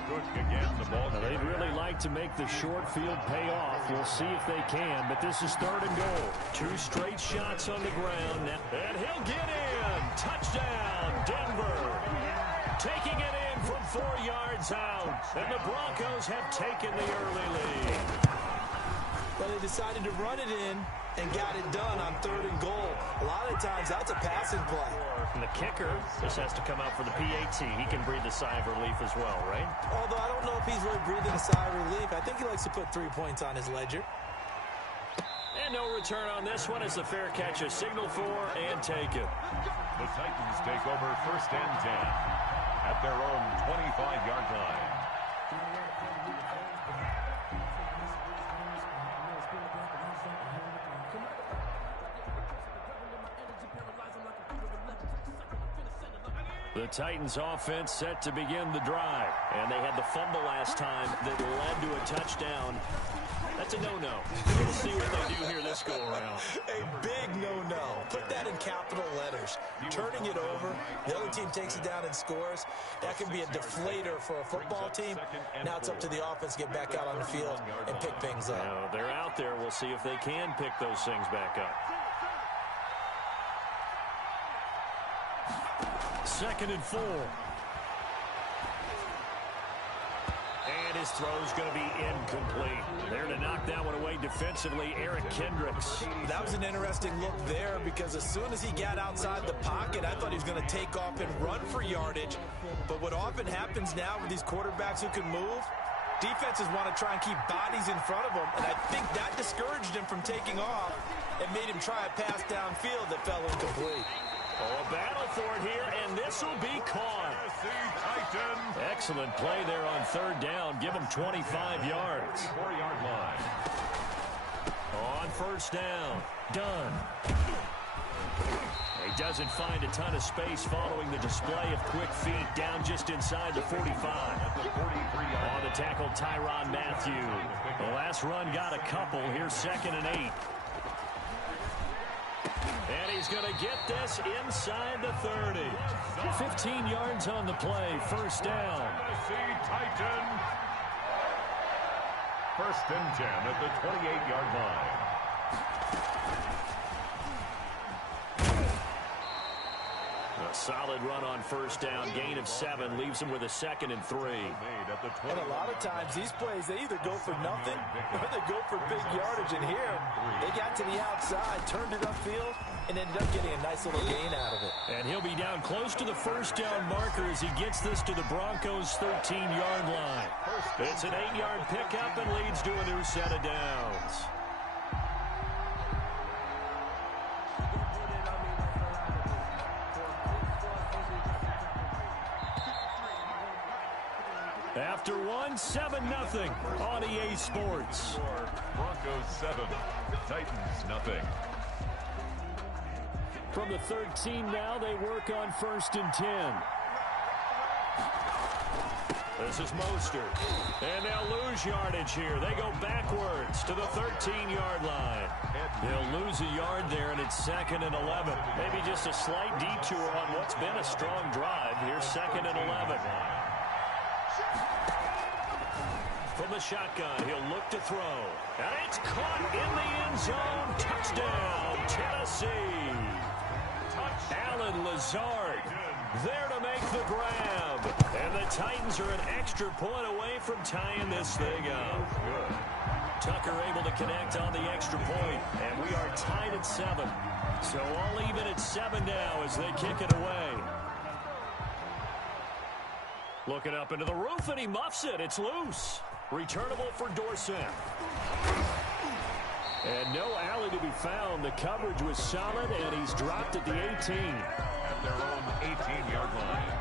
Cook again, the ball. Now, they'd really like to make the short field pay off. We'll see if they can, but this is 3rd and goal. 2 straight shots on the ground. And he'll get in. Touchdown, Denver. Taking it in from 4 yards out. And the Broncos have taken the early lead. But they decided to run it in and got it done on 3rd and goal. A lot of times, that's a passing play. And the kicker, this has to come out for the PAT. He can breathe a sigh of relief as well, right? Although I don't know if he's really breathing a sigh of relief. I think he likes to put 3 points on his ledger. And no return on this one as the fair catch is signaled for and taken. The Titans take over 1st and 10 at their own 25-yard line. The Titans offense set to begin the drive. And they had the fumble last time that led to a touchdown. That's a no-no. We'll see what they do here this go-around. A big no-no. Put that in capital letters. Turning it over, the other team takes it down and scores. That can be a deflator for a football team. Now it's up to the offense to get back out on the field and pick things up. Now, they're out there. We'll see if they can pick those things back up. 2nd and 4. And his throw's going to be incomplete. There to knock that one away defensively, Eric Kendricks. That was an interesting look there because as soon as he got outside the pocket, I thought he was going to take off and run for yardage. But what often happens now with these quarterbacks who can move, defenses want to try and keep bodies in front of them, and I think that discouraged him from taking off and made him try a pass downfield that fell incomplete. Oh, a battle for it here, and this will be caught. Excellent play there on 3rd down. Give him 25 yards. 4-yard line. On 1st down, Dunn. He doesn't find a ton of space following the display of quick feet down just inside the 45. On the tackle, Tyrann Mathieu. The last run got a couple. Here's 2nd and 8. And he he's going to get this inside the 30. 15 yards on the play, first down. Titans. First and 10 at the 28-yard line. A solid run on first down, gain of 7, leaves him with a 2nd and 3. And a lot of times these plays, they either go for nothing or they go for big yardage. And here, they got to the outside, turned it upfield, and ended up getting a nice little gain out of it. And he'll be down close to the first down marker as he gets this to the Broncos' 13-yard line. It's an 8-yard pickup and leads to a new set of downs. After one, 7-0 on EA Sports. Broncos 7, Titans nothing. From the 13 now, they work on first and 10. This is Mostert. And they'll lose yardage here. They go backwards to the 13-yard line. They'll lose a yard there, and it's 2nd and 11. Maybe just a slight detour on what's been a strong drive. Here's 2nd and 11. From the shotgun, he'll look to throw. And it's caught in the end zone. Touchdown, Tennessee. Alan Lazard there to make the grab. And the Titans are an extra point away from tying this thing up. Tucker able to connect on the extra point. And we are tied at 7. So all even at 7 now as they kick it away. Looking up into the roof, and he muffs it. It's loose. Returnable for Dorsett. And no alley to be found. The coverage was solid, and he's dropped at the 18. At their own 18-yard line.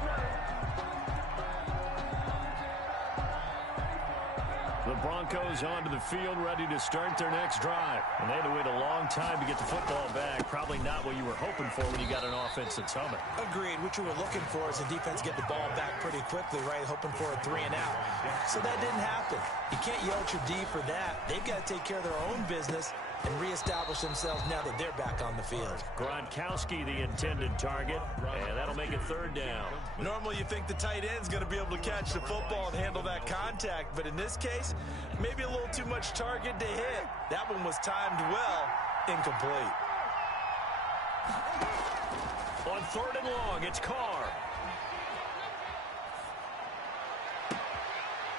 The Broncos onto the field, ready to start their next drive. And they had to wait a long time to get the football back. Probably not what you were hoping for when you got an offense that's humming. Agreed. What you were looking for is the defense get the ball back pretty quickly, right? Hoping for a 3 and out. So that didn't happen. You can't yell at your D for that. They've got to take care of their own business and reestablish themselves now that they're back on the field. Gronkowski, the intended target, and that'll make it 3rd down. Normally you think the tight end's going to be able to catch the football and handle that contact, but in this case, maybe a little too much target to hit. That one was timed well, incomplete. On 3rd and long, it's Carr.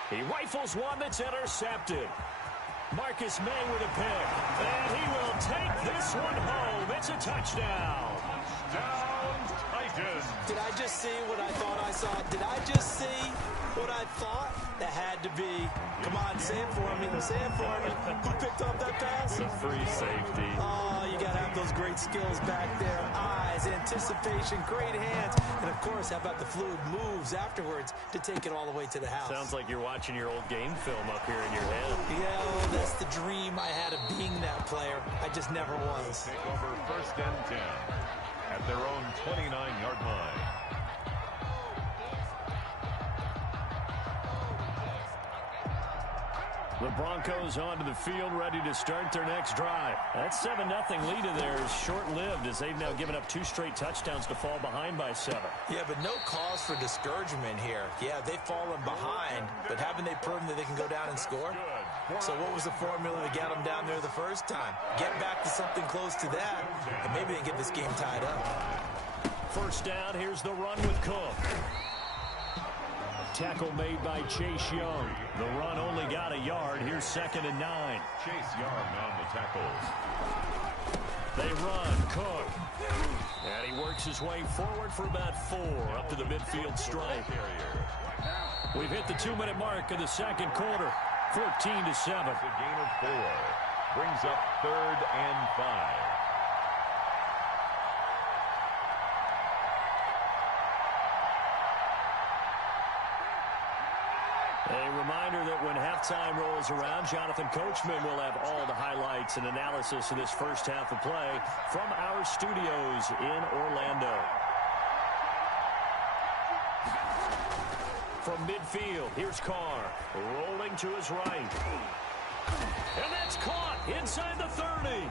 He rifles one that's intercepted. Marcus May with a pick. And he will take this one home. It's a touchdown. Touchdown, Titans. Did I just see what I thought I saw? Did I just see what I thought? That had to be. Come on, say it for me. Say it for me. Who picked up that pass? It's a free safety. Oh, you got to have those great skills back there. Eyes, anticipation, great hands. And, of course, how about the fluid moves afterwards to take it all the way to the house? Sounds like you're watching your old game film up here in your head. Yeah, well, that's the dream I had of being that player. I just never was. Take over first and 10 at their own 29-yard line. The Broncos onto the field, ready to start their next drive. That 7-0 lead of theirs short-lived as they've now given up 2 straight touchdowns to fall behind by 7. Yeah, but no cause for discouragement here. Yeah, they've fallen behind, but haven't they proven that they can go down and score? So what was the formula that got them down there the first time? Get back to something close to that, and maybe they can get this game tied up. First down, here's the run with Cook. Tackle made by Chase Young. The run only got a yard. Here's 2nd and 9. Chase Young on the tackle. They run. Cook. And he works his way forward for about 4 up to the midfield stripe. We've hit the 2-minute mark in the second quarter. 14-7. It's a gain of 4. Brings up 3rd and 5. A reminder that when halftime rolls around, Jonathan Coachman will have all the highlights and analysis of this first half of play from our studios in Orlando. From midfield, here's Carr, rolling to his right. And that's caught inside the 30.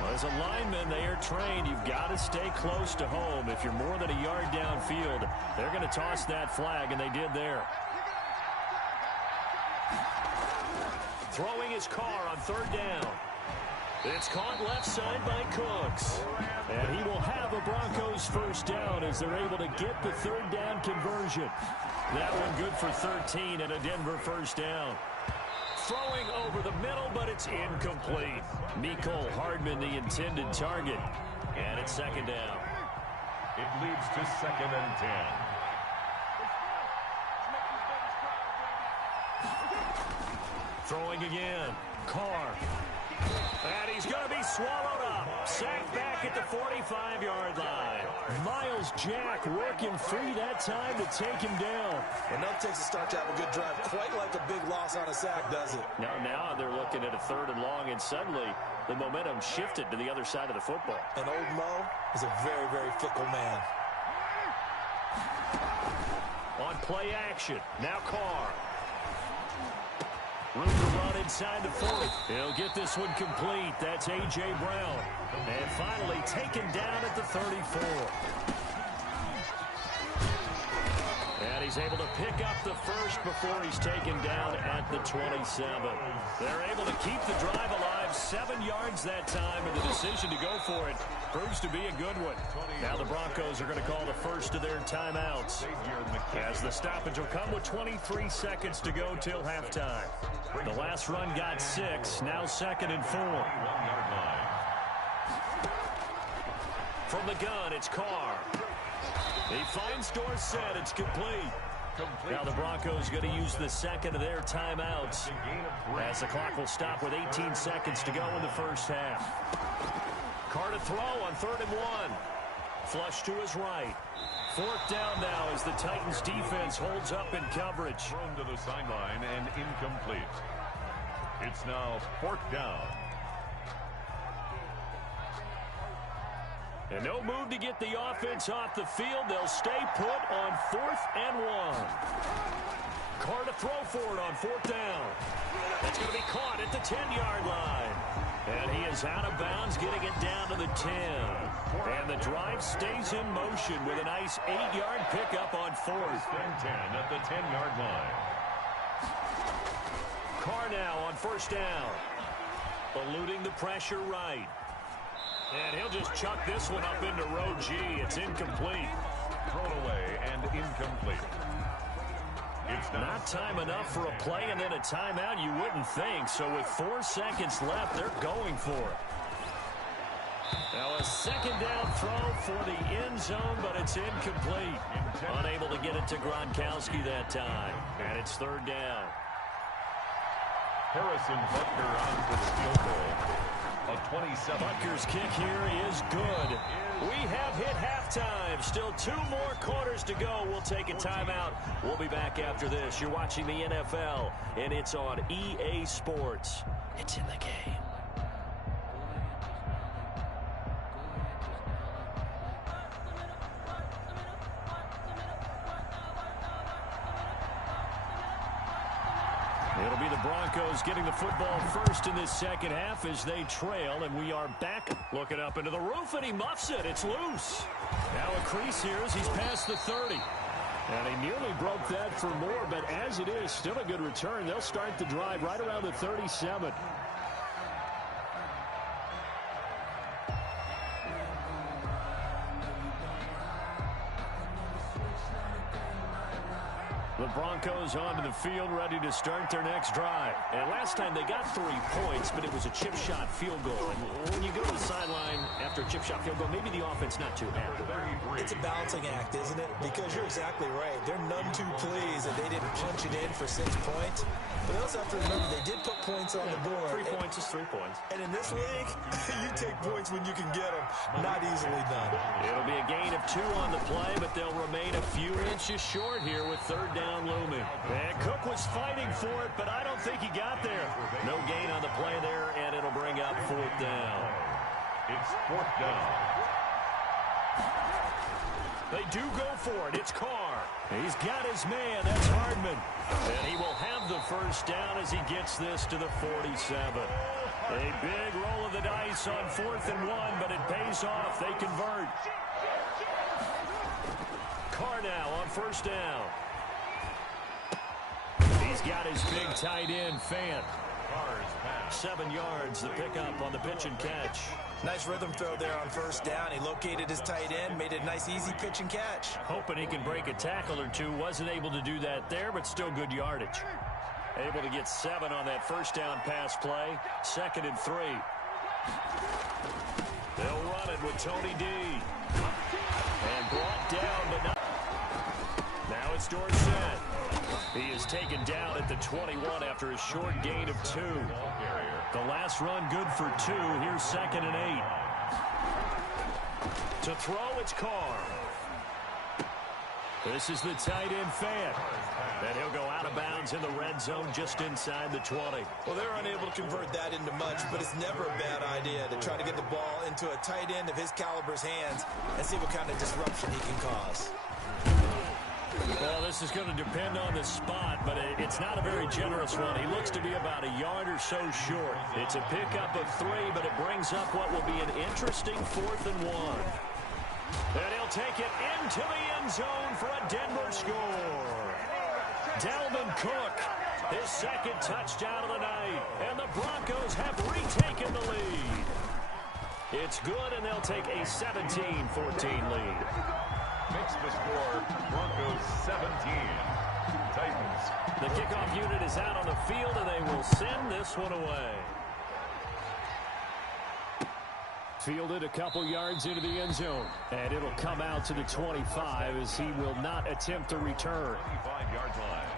Well, as a lineman, they are trained. You've got to stay close to home. If you're more than a yard downfield, they're going to toss that flag, and they did there. Throwing his car on third down. It's caught left side by Cooks. And he will have a Broncos first down as they're able to get the third down conversion. That one good for 13 and a Denver first down. Throwing over the middle, but it's incomplete. Mecole Hardman, the intended target. And it's second down. It leads to 2nd and 10. Throwing again. Carr. And he's going to be swallowed up. Sacked back at the 45-yard line. Miles Jack working free that time to take him down. Enough takes a start to have a good drive. Quite like a big loss on a sack, does it? Now they're looking at a 3rd and long, and suddenly the momentum shifted to the other side of the football. And old Mo is a very, very fickle man. On play action. Now Carr. Room to run inside the 40. He'll get this one complete. That's A.J. Brown. And finally taken down at the 34. And he's able to pick up the first before he's taken down at the 27. They're able to keep the drive alive. 7 yards that time, and the decision to go for it proves to be a good one. Now the Broncos are going to call the first of their timeouts, as the stoppage will come with 23 seconds to go till halftime. The last run got 6, now 2nd and 4. From the gun, it's Carr. He finds Dorsett. It's complete. Now the Broncos going to use the second of their timeouts, as the clock will stop with 18 seconds to go in the first half. Carr to throw on 3rd and 1. Flush to his right. 4th down now as the Titans defense holds up in coverage. Thrown to the sideline and incomplete. It's now 4th down. And no move to get the offense off the field. They'll stay put on 4th and 1. Carr to throw for it on 4th down. That's going to be caught at the 10-yard line. And he is out of bounds, getting it down to the 10. And the drive stays in motion with a nice 8-yard pickup on 4th. 10 at the 10-yard line. Carr now on 1st down. Eluding the pressure right. And he'll just chuck this one up into row G. It's incomplete. Thrown away and incomplete. It's not time enough for a play and then a timeout, you wouldn't think. So with 4 seconds left, they're going for it. Now a 2nd down throw for the end zone, but it's incomplete. Unable to get it to Gronkowski that time. And it's 3rd down. Harrison Butker on for the field goal. A 27. Butker's kick here is good. We have hit halftime. Still 2 more quarters to go. We'll take a timeout. We'll be back after this. You're watching the NFL, and it's on EA Sports. It's in the game. It'll be the Broncos getting the football first in this second half as they trail, and we are back looking up into the roof, and he muffs it. It's loose. Now a crease here as he's past the 30. And he nearly broke that for more, but as it is, still a good return. They'll start the drive right around the 37. The Broncos onto the field, ready to start their next drive. And last time they got 3 points, but it was a chip shot field goal. And when you go to the sideline after a chip shot field goal, maybe the offense not too happy. It's a balancing act, isn't it? Because you're exactly right. They're none too pleased that they didn't punch it in for 6 points. But they also have to remember they did put points on the board. 3 points is 3 points. And in this league, you take points when you can get them. Not easily done. It'll be a gain of 2 on the play, but they'll remain a few inches short here with 3rd down looming. And Cook was fighting for it, but I don't think he got there. No gain on the play there, and it'll bring up 4th down. It's 4th down. They do go for it. It's Carr. He's got his man. That's Hardman. And he will have the first down as he gets this to the 47. A big roll of the dice on 4th and 1, but it pays off. They convert. Carr now on 1st down. He's got his big tight end, Fant. 7 yards, the pickup on the pitch and catch. Nice rhythm throw there on 1st down. He located his tight end, made it a nice, easy pitch and catch. Hoping he can break a tackle or two. Wasn't able to do that there, but still good yardage. Able to get 7 on that 1st down pass play. 2nd and 3. They'll run it with Tony D. And brought down, but not. Now it's Dorsett. He is taken down at the 21 after a short gain of 2. The last run good for 2. Here's 2nd and 8. To throw, it's Carr. This is the tight end, Fant. And he'll go out of bounds in the red zone just inside the 20. Well, they're unable to convert that into much, but it's never a bad idea to try to get the ball into a tight end of his caliber's hands and see what kind of disruption he can cause. Well, this is going to depend on the spot, but it's not a very generous one. He looks to be about a yard or so short. It's a pickup of 3, but it brings up what will be an interesting 4th and 1. And he'll take it into the end zone for a Denver score. Dalvin Cook, his 2nd touchdown of the night, and the Broncos have retaken the lead. It's good, and they'll take a 17-14 lead. Makes the score Broncos 17. Titans. The kickoff unit is out on the field, and they will send this one away. Fielded a couple yards into the end zone, and it'll come out to the 25 as he will not attempt to return. 25-yard line.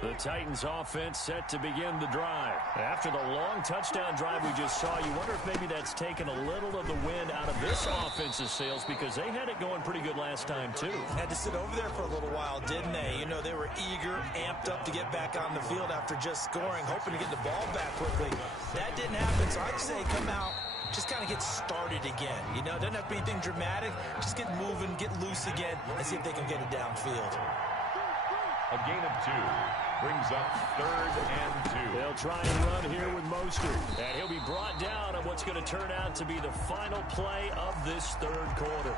The Titans offense set to begin the drive. After the long touchdown drive we just saw, you wonder if maybe that's taken a little of the wind out of this offense's sails because they had it going pretty good last time too. Had to sit over there for a little while, didn't they? You know, they were eager, amped up to get back on the field after just scoring, hoping to get the ball back quickly. That didn't happen, so I'd say come out, just kind of get started again. You know, it doesn't have to be anything dramatic. Just get moving, get loose again, and see if they can get it downfield. A gain of 2 brings up 3rd and 2. They'll try and run here with Mostert. And he'll be brought down on what's going to turn out to be the final play of this 3rd quarter.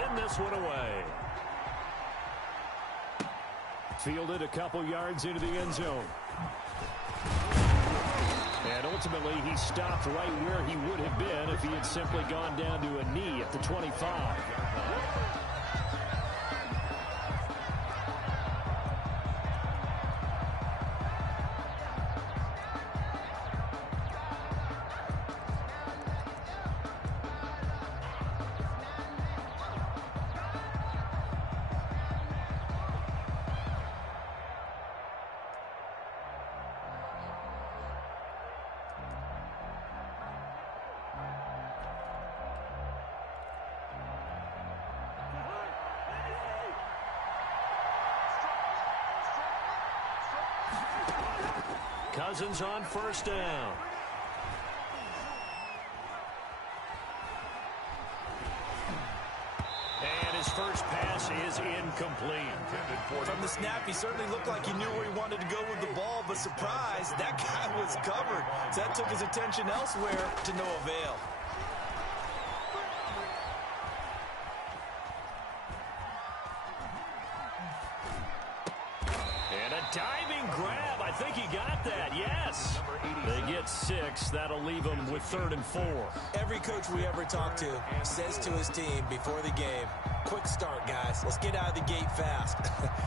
send this one away. Fielded a couple yards into the end zone. And ultimately, he stopped right where he would have been if he had simply gone down to a knee at the 25. Cousins on first down. And his first pass is incomplete. From the snap, he certainly looked like he knew where he wanted to go with the ball, but surprise, that guy was covered. So that took his attention elsewhere to no avail. And a diving grab. I think he got that. Yes. They get 6. That'll leave them with 3rd and 4. Every coach we ever talk to says to his team before the game, quick start, guys. Let's get out of the gate fast.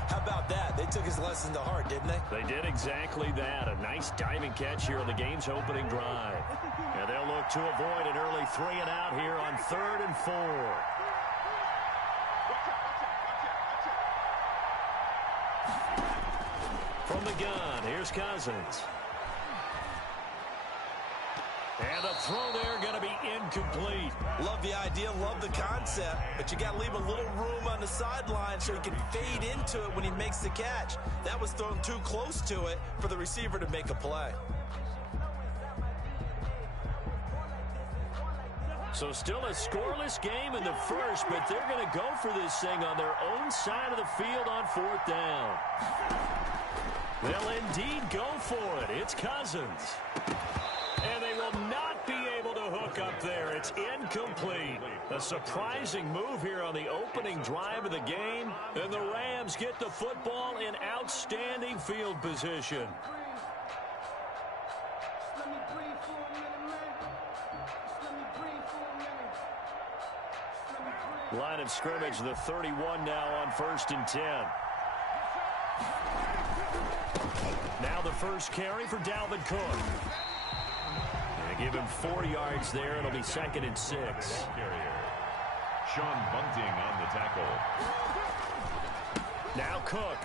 How about that? They took his lesson to heart, didn't they? They did exactly that. A nice diving catch here on the game's opening drive. And they'll look to avoid an early 3 and out here on 3rd and 4. From the gun, here's Cousins. And the throw there going to be incomplete. Love the idea, love the concept, but you got to leave a little room on the sideline so he can fade into it when he makes the catch. That was thrown too close to it for the receiver to make a play. So still a scoreless game in the first, but they're going to go for this thing on their own side of the field on 4th down. They'll indeed go for it. It's Cousins. And they will not be able to hook up there. It's incomplete. A surprising move here on the opening drive of the game. And the Rams get the football in outstanding field position. Line of scrimmage, the 31 now on 1st and 10. Now the first carry for Dalvin Cook. They give him 4 yards there. It'll be 2nd and 6. Sean Bunting on the tackle. Now Cook.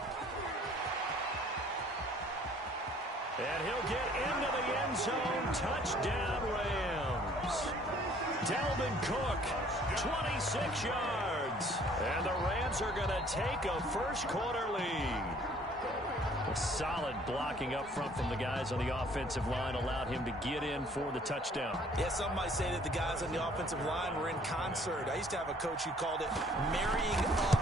And he'll get into the end zone. Touchdown, Rams. Dalvin Cook, 26 yards. And the Rams are going to take a first-quarter lead. A solid blocking up front from the guys on the offensive line allowed him to get in for the touchdown. Yeah, some might say that the guys on the offensive line were in concert. I used to have a coach who called it marrying up,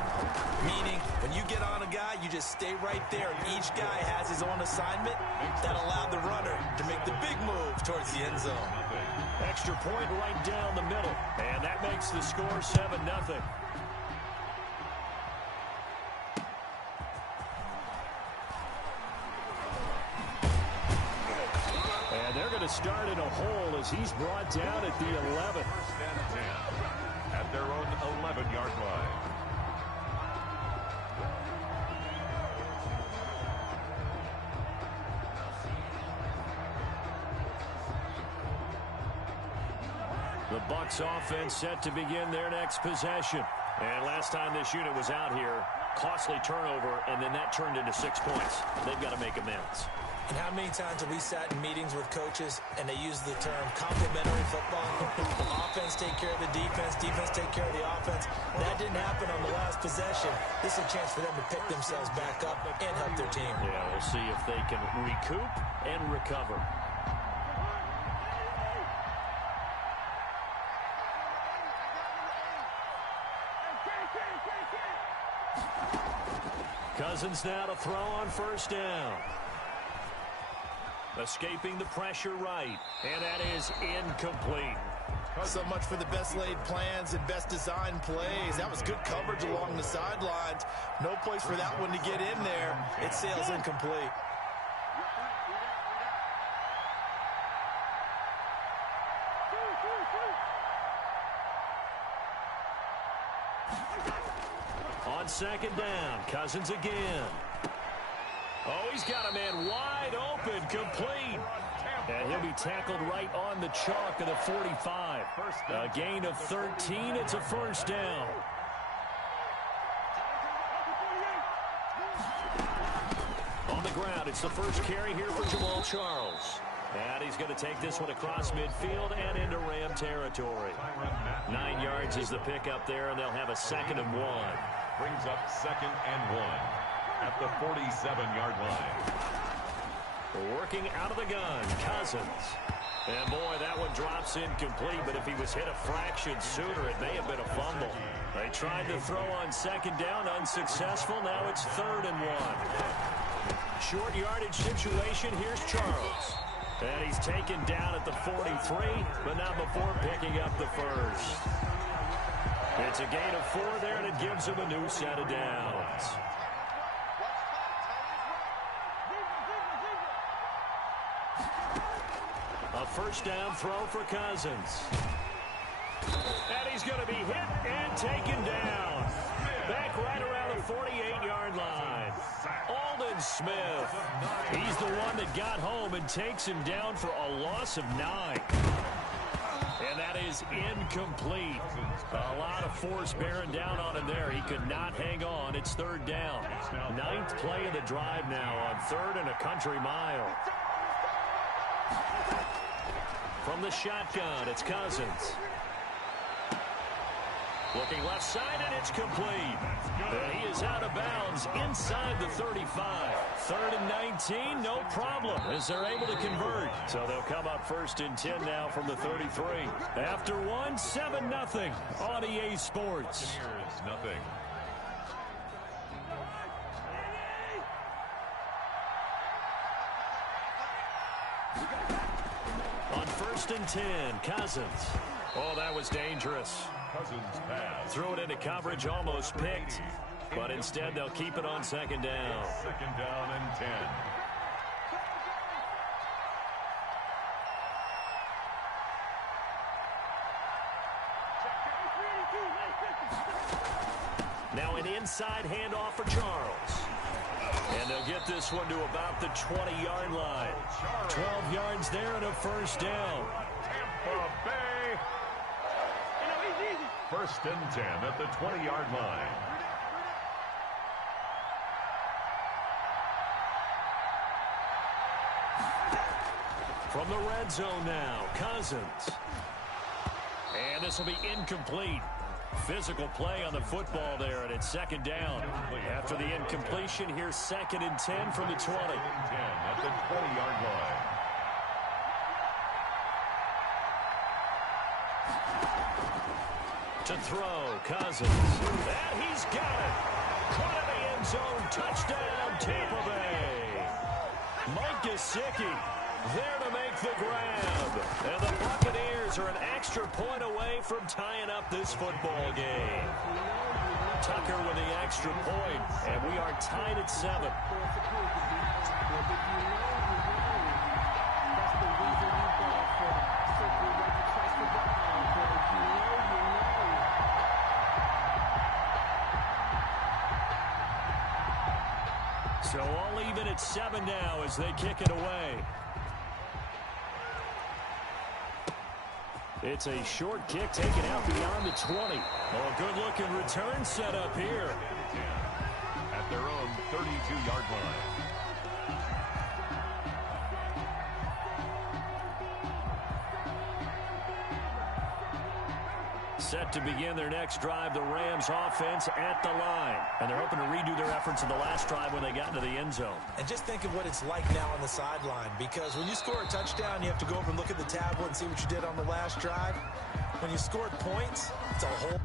meaning when you get on a guy, you just stay right there, and each guy has his own assignment. That allowed the runner to make the big move towards the end zone. Extra point right down the middle, and that makes the score 7-0. They're going to start in a hole as he's brought down at the 11. 1st and 10 at their own 11-yard line. The Bucs offense set to begin their next possession. And last time this unit was out here, costly turnover, and then that turned into 6 points. They've got to make amends. And how many times have we sat in meetings with coaches and they use the term complementary football? Offense take care of the defense, defense take care of the offense. That didn't happen on the last possession. This is a chance for them to pick themselves back up and help their team. Yeah, we'll see if they can recoup and recover. Cousins now to throw on 1st down. Escaping the pressure right. And that is incomplete. So much for the best laid plans and best design plays. That was good coverage along the sidelines. No place for that one to get in there. It sails incomplete. On second down, Cousins again. Oh, he's got a man wide open, complete. And he'll be tackled right on the chalk of the 45. A gain of 13. It's a first down. On the ground, it's the first carry here for Jamal Charles. And he's going to take this one across midfield and into Ram territory. 9 yards is the pickup there, and they'll have a 2nd and 1. Brings up 2nd and 1 at the 47-yard line. Working out of the gun, Cousins. And boy, that one drops incomplete, but if he was hit a fraction sooner, it may have been a fumble. They tried to throw on second down, unsuccessful. Now it's 3rd and 1. Short yardage situation. Here's Charles. And he's taken down at the 43, but not before picking up the first. It's a gain of 4 there, and it gives him a new set of downs. A first down throw for Cousins. And he's going to be hit and taken down. Back right around the 48-yard line. Aldon Smith. He's the one that got home and takes him down for a loss of 9. And that is incomplete. A lot of force bearing down on him there. He could not hang on. It's 3rd down. 9th play of the drive now on 3rd and a country mile. From the shotgun, it's Cousins. Looking left side, and it's complete. And he is out of bounds inside the 35. 3rd and 19, no problem, as they're able to convert. So they'll come up 1st and 10 now from the 33. After 1, 7-0 on EA Sports. Here's nothing. On 1st and 10, Cousins. Oh, that was dangerous. Cousins pass. Threw it into coverage, almost picked. But instead, they'll keep it on 2nd down. 2nd down and 10. Now an inside handoff for Charles. And they'll get this one to about the 20-yard line. 12 yards there and a first down. Tampa Bay. 1st and 10 at the 20-yard line. From the red zone now, Cousins. And this will be incomplete. Physical play on the football there, and it's 2nd down. After the incompletion, here's 2nd and 10 from the 20. 2nd and 10 at the 20-yard line. To throw, Cousins. And he's got it. Caught in the end zone. Touchdown, Tampa Bay. Mike Gesicki there to make the grab. And the Buccaneers are an extra point away from tying up this football game. Tucker with the extra point, and we are tied at 7. So all even at 7 now as they kick it away. It's a short kick taken out beyond the 20. Oh, a good-looking return set up here. At their own 32-yard line. Set to begin their next drive, the Rams offense at the line. And they're hoping to redo their efforts in the last drive when they got into the end zone. And just think of what it's like now on the sideline, because when you score a touchdown, you have to go over and look at the tablet and see what you did on the last drive. When you scored points, it's a whole...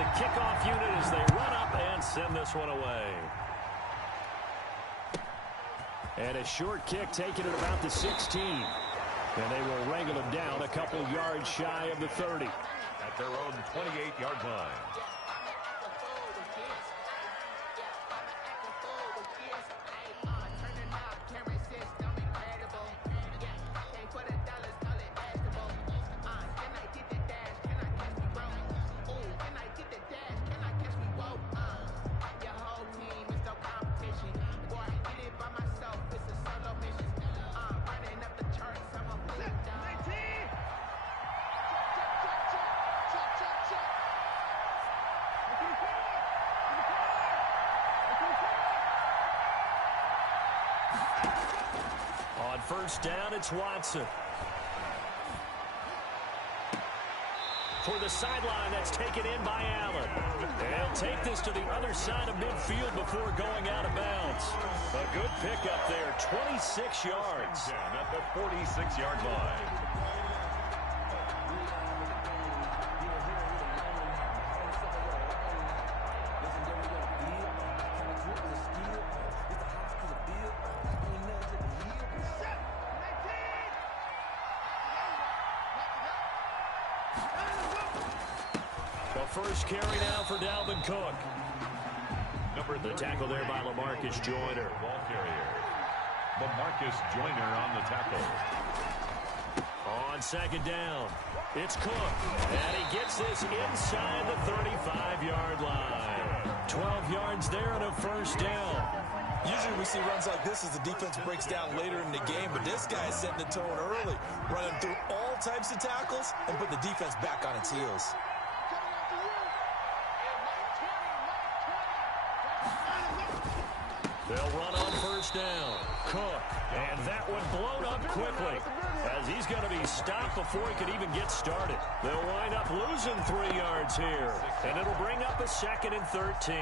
the kickoff unit as they run up and send this one away. And a short kick taken at about the 16. And they will wrangle him down a couple yards shy of the 30. At their own 28-yard line. First down, it's Watson. For the sideline, that's taken in by Allen. They'll take this to the other side of midfield before going out of bounds. A good pickup there, 26 yards. At the 46-yard line. First carry now for Dalvin Cook. The tackle there by LaMarcus Joyner. Ball carrier. LaMarcus Joyner on the tackle. On second down, it's Cook. And he gets this inside the 35-yard line. 12 yards there and a first down. Usually we see runs like this as the defense breaks down later in the game, but this guy is setting the tone early, running through all types of tackles and put the defense back on its heels. They'll run on first down. Cook. And that one blown up quickly as he's going to be stopped before he could even get started. They'll wind up losing 3 yards here. And it'll bring up a 2nd and 13.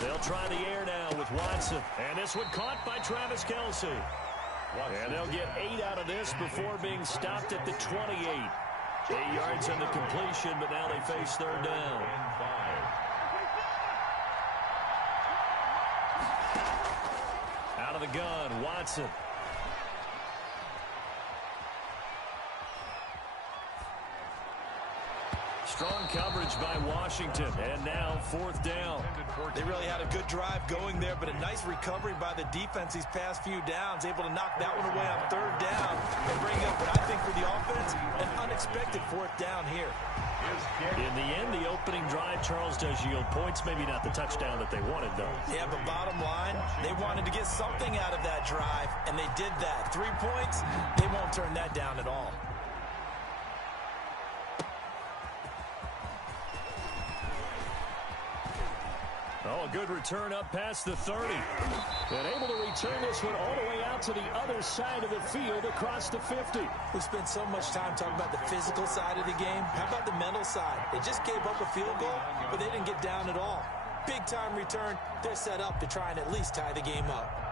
They'll try the air now with Watson. And this one caught by Travis Kelce. And they'll get 8 out of this before being stopped at the 28. 8 yards on the completion, but now they face third down. Out of the gun, Watson. Strong coverage by Washington, and now 4th down. They really had a good drive going there, but a nice recovery by the defense these past few downs, able to knock that one away on 3rd down and bring up what I think for the offense, an unexpected 4th down here. In the end, the opening drive, Charles, does yield points. Maybe not the touchdown that they wanted, though. Yeah, but bottom line, they wanted to get something out of that drive, and they did that. 3 points, they won't turn that down at all. Oh, a good return up past the 30. And able to return this one all the way out to the other side of the field across the 50. We spent so much time talking about the physical side of the game. How about the mental side? They just gave up a field goal, but they didn't get down at all. Big-time return. They're set up to try and at least tie the game up.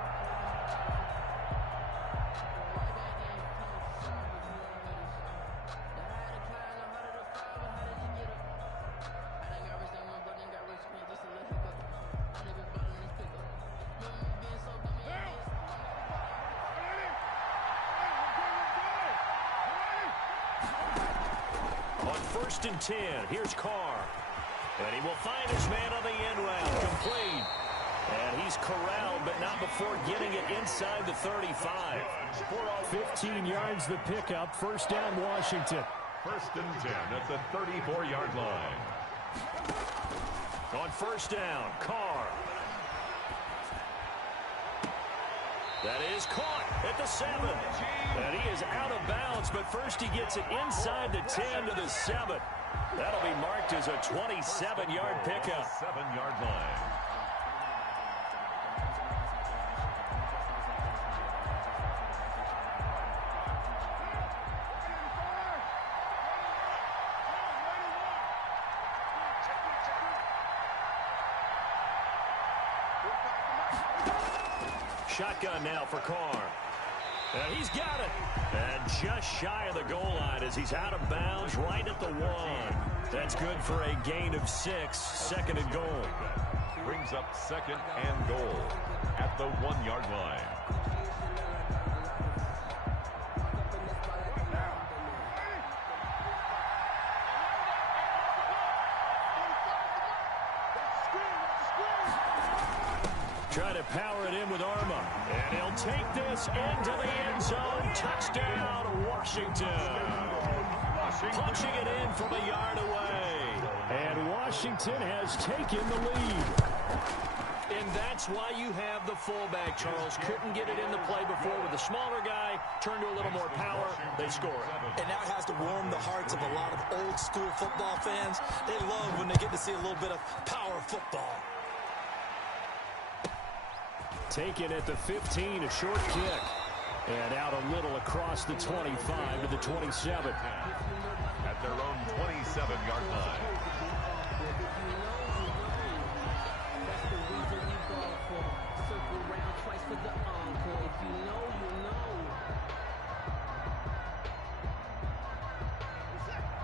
First and 10. Here's Carr. And he will find his man on the end round. Complete. And he's corralled, but not before getting it inside the 35. 15 yards the pickup. First down, Washington. First and 10 at the 34-yard line. On first down, Carr. That is caught at the 7. And he is out of bounds, but first he gets it inside the 10 to the 7. That'll be marked as a 27-yard pickup. 7-yard line. Shotgun now for Carr. And he's got it. And just shy of the goal line as he's out of bounds right at the 1. That's good for a gain of 6. Second and goal. Brings up second and goal at the 1-yard line. Trying to power it in with Arma. And he'll take this into the end zone. Touchdown, Washington. Punching it in from a yard away. And Washington has taken the lead. And that's why you have the fullback, Charles. Couldn't get it into play before with the smaller guy. Turned to a little more power. They score it. And that has to warm the hearts of a lot of old school football fans. They love when they get to see a little bit of power football. Taken at the 15, a short kick. And out a little across the 25 to the 27. At their own 27-yard line.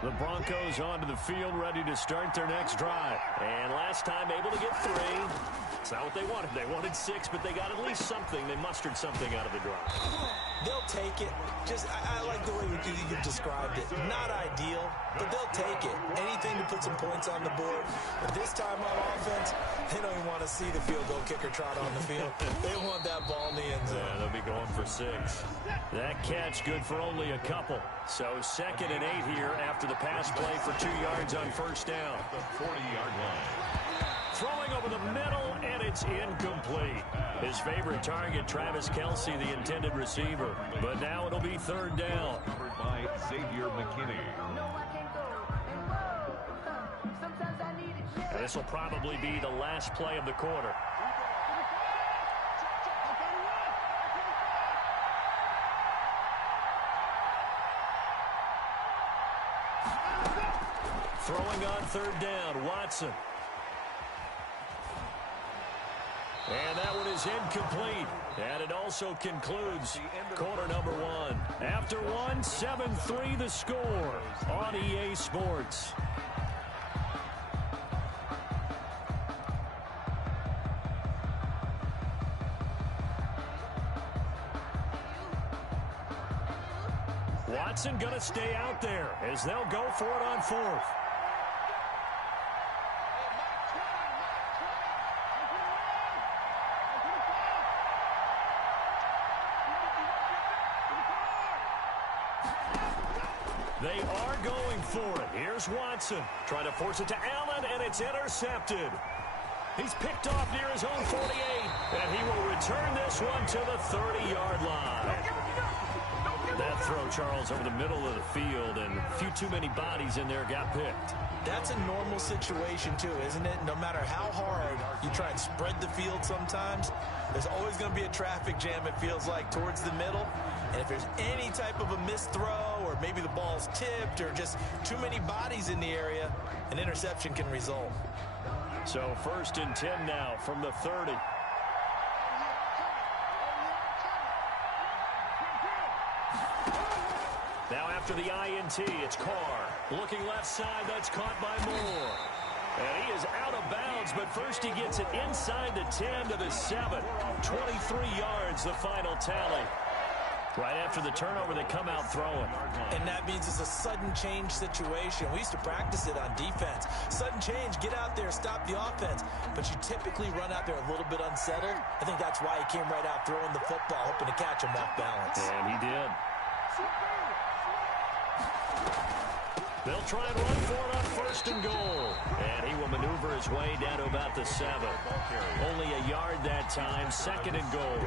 The Broncos onto the field, ready to start their next drive. And last time able to get 3. It's not what they wanted. They wanted 6, but they got at least something. They mustered something out of the drive. They'll take it. I like the way you described it. Not ideal, but they'll take it. Anything to put some points on the board. But this time on offense, they don't even want to see the field goal kicker trot on the field. They want that ball in the end zone. Yeah, they'll be going for 6. That catch good for only a couple. So second and 8 here after the pass play for 2 yards on first down. At the 40-yard line. Throwing over the middle, and it's incomplete. His favorite target, Travis Kelce, the intended receiver. But now it'll be third down. Covered by Xavier McKinney. And this will probably be the last play of the quarter. Throwing on third down, Watson. And that one is incomplete. And it also concludes quarter number 1. After 1, 7-3 the score on EA Sports. Watson going to stay out there as they'll go for it on 4th. They are going for it. Here's Watson. Trying to force it to Allen, and it's intercepted. He's picked off near his own 48, and he will return this one to the 30-yard line. That throw, Charles, over the middle of the field, and a few too many bodies in there got picked. That's a normal situation, too, isn't it? No matter how hard you try and spread the field sometimes, there's always going to be a traffic jam, it feels like, towards the middle. And if there's any type of a missed throw, or maybe the ball's tipped, or just too many bodies in the area, an interception can result. So 1st and 10 now from the 30. Now after the INT, it's Carr. Looking left side, that's caught by Moore. And he is out of bounds, but first he gets it inside the 10 to the 7. 23 yards, the final tally. Right after the turnover, they come out throwing. And that means it's a sudden change situation. We used to practice it on defense. Sudden change, get out there, stop the offense. But you typically run out there a little bit unsettled. I think that's why he came right out throwing the football, hoping to catch him off balance. And he did. They'll try and run for it on 1st and goal. And he will maneuver his way down to about the 7. Only a yard that time, 2nd and goal.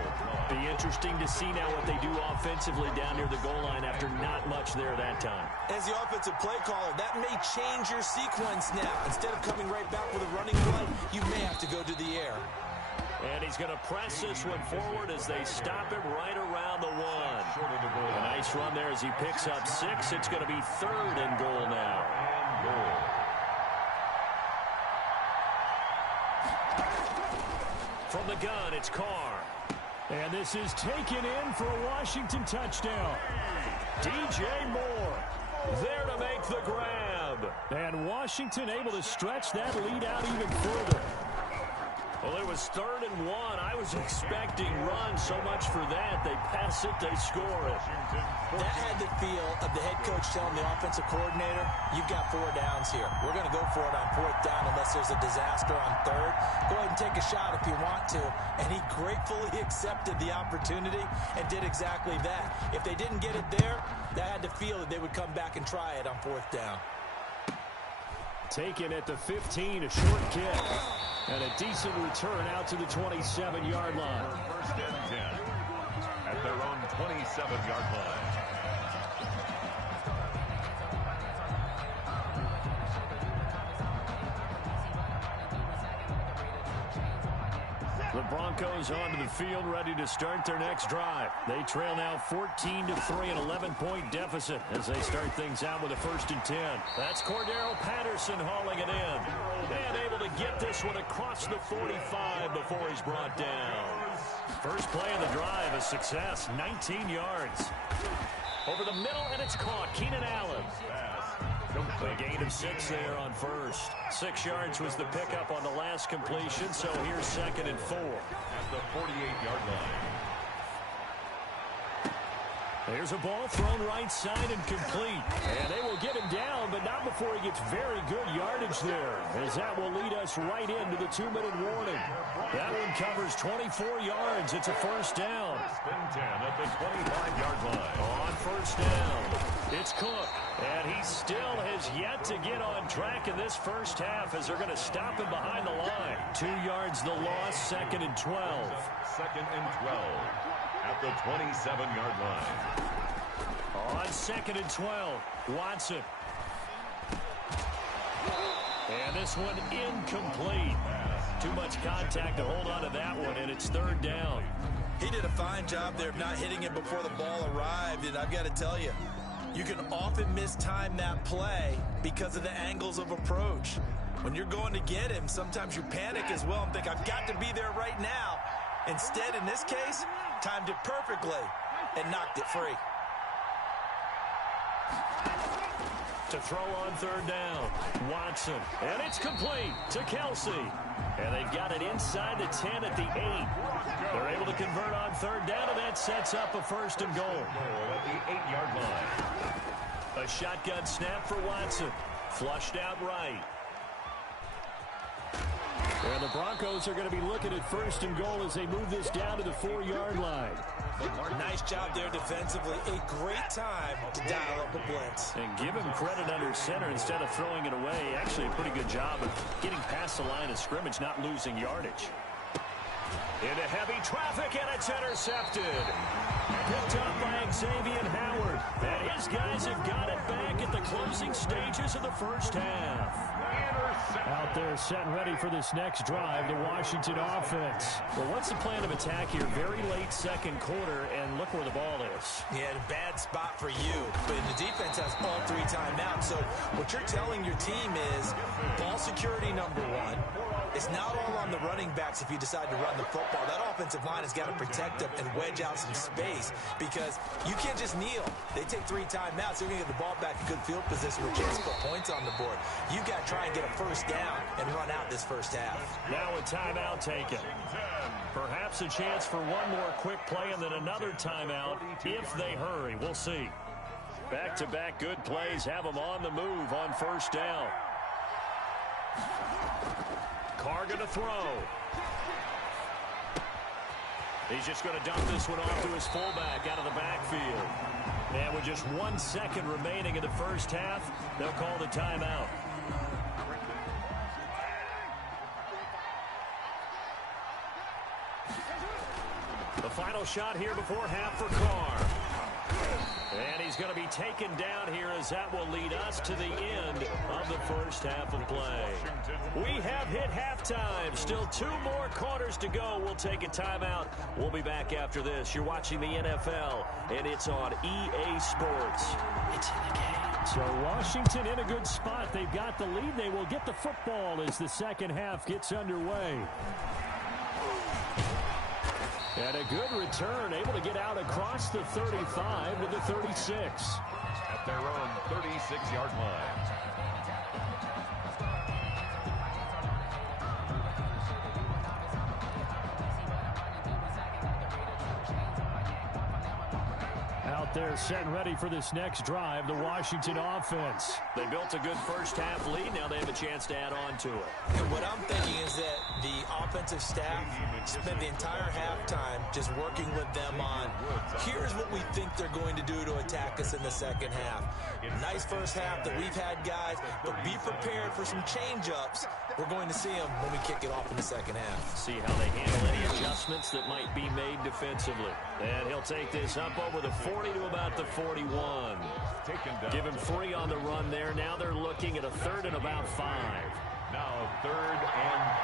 Be interesting to see now what they do offensively down near the goal line after not much there that time. As the offensive play caller, that may change your sequence now. Instead of coming right back with a running play, you may have to go to the air. And he's going to press this one forward as they stop him right around the 1. A nice run there as he picks up 6. It's going to be 3rd and goal now. From the gun, it's Carr. And this is taken in for a Washington touchdown. DJ Moore there to make the grab. And Washington able to stretch that lead out even further. Well, it was 3rd and 1. I was expecting run so much for that. They pass it, they score it. That had the feel of the head coach telling the offensive coordinator, you've got 4 downs here. We're going to go for it on 4th down unless there's a disaster on 3rd. Go ahead and take a shot if you want to. And he gratefully accepted the opportunity and did exactly that. If they didn't get it there, that had the feel that they would come back and try it on 4th down. Taken at the 15, a short kick. And a decent return out to the 27-yard line. 1st and 10 at their own 27-yard line. The Broncos onto the field, ready to start their next drive. They trail now 14-3, an 11-point deficit as they start things out with a 1st and 10. That's Cordero Patterson hauling it in. And able to get this one across the 45 before he's brought down. First play of the drive, a success, 19 yards. Over the middle, and it's caught. Keenan Allen. A gain of 6 there on first. 6 yards was the pickup on the last completion, so here's 2nd and 4. At the 48-yard line. There's a ball thrown right side and complete. And they will get him down, but not before he gets very good yardage there, as that will lead us right into the 2-minute warning. That one covers 24 yards. It's a 1st down. 1st and 10 at the 25-yard line. On 1st down, it's Cook. And he still has yet to get on track in this 1st half as they're going to stop him behind the line. 2 yards the loss, 2nd and 12. 2nd and 12 at the 27-yard line. On 2nd and 12, Watson. And this one incomplete. Too much contact to hold on to that one, and it's 3rd down. He did a fine job there of not hitting it before the ball arrived, and I've got to tell you, you can often mistime that play because of the angles of approach. When you're going to get him, sometimes you panic as well and think, I've got to be there right now. Instead, in this case, timed it perfectly and knocked it free. To throw on 3rd down, Watson. And it's complete to Kelsey. And they've got it inside the 10 at the 8. They're able to convert on 3rd down, and that sets up a 1st and goal. At the 8-yard line. A shotgun snap for Watson. Flushed out right. And the Broncos are going to be looking at 1st and goal as they move this down to the 4-yard line. Nice job there defensively. A great time to dial up a blitz. And give him credit under center instead of throwing it away. Actually, a pretty good job of getting past the line of scrimmage, not losing yardage. Into heavy traffic, and it's intercepted. Picked up by Xavier Howard. And his guys have got it back at the closing stages of the 1st half. Out there set and ready for this next drive, the Washington offense. Well, what's the plan of attack here? Very late 2nd quarter, and look where the ball is. Yeah, a bad spot for you. But the defense has all 3 timeouts. So what you're telling your team is ball security number 1. It's not all on the running backs if you decide to run the football. That offensive line has got to protect them and wedge out some space because you can't just kneel. They take 3 timeouts. They're going to get the ball back in good field position with a chance to put points on the board. You've got to try and get a 1st down and run out this 1st half. Now a timeout taken. Perhaps a chance for one more quick play and then another timeout if they hurry. We'll see. Back-to-back good plays have them on the move on 1st down. Carr going to throw. He's just going to dump this one off to his fullback out of the backfield. And with just 1 second remaining in the 1st half, they'll call the timeout. The final shot here before half for Carr. And he's going to be taken down here as that will lead us to the end of the 1st half of play. We have hit halftime. Still 2 more quarters to go. We'll take a timeout. We'll be back after this. You're watching the NFL, and it's on EA Sports. It's in the game. So Washington in a good spot. They've got the lead. They will get the football as the 2nd half gets underway. And a good return, able to get out across the 35 to the 36. At their own 36-yard line. Out there set and ready for this next drive, the Washington offense. They built a good first half lead. Now they have a chance to add on to it. And what I'm thinking is that the offensive staff spent the entire halftime just working with them on, here's what we think they're going to do to attack us in the second half. Nice first half that we've had, guys, but be prepared for some change-ups. We're going to see them when we kick it off in the second half. See how they handle any adjustments that might be made defensively. And he'll take this up over the 40 to about the 41. Give him 3 on the run there. Now they're looking at a 3rd and about 5. Now 3rd and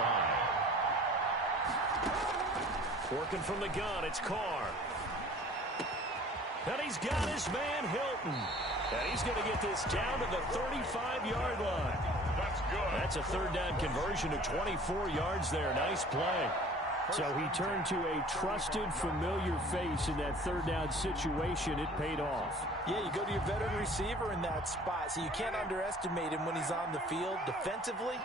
5. Working from the gun, it's Carr. And he's got his man Hilton. And he's going to get this down to the 35-yard line. That's good. That's a 3rd down conversion of 24 yards there. Nice play. So he turned to a trusted, familiar face in that 3rd down situation. It paid off. Yeah, you go to your veteran receiver in that spot, so you can't underestimate him when he's on the field defensively.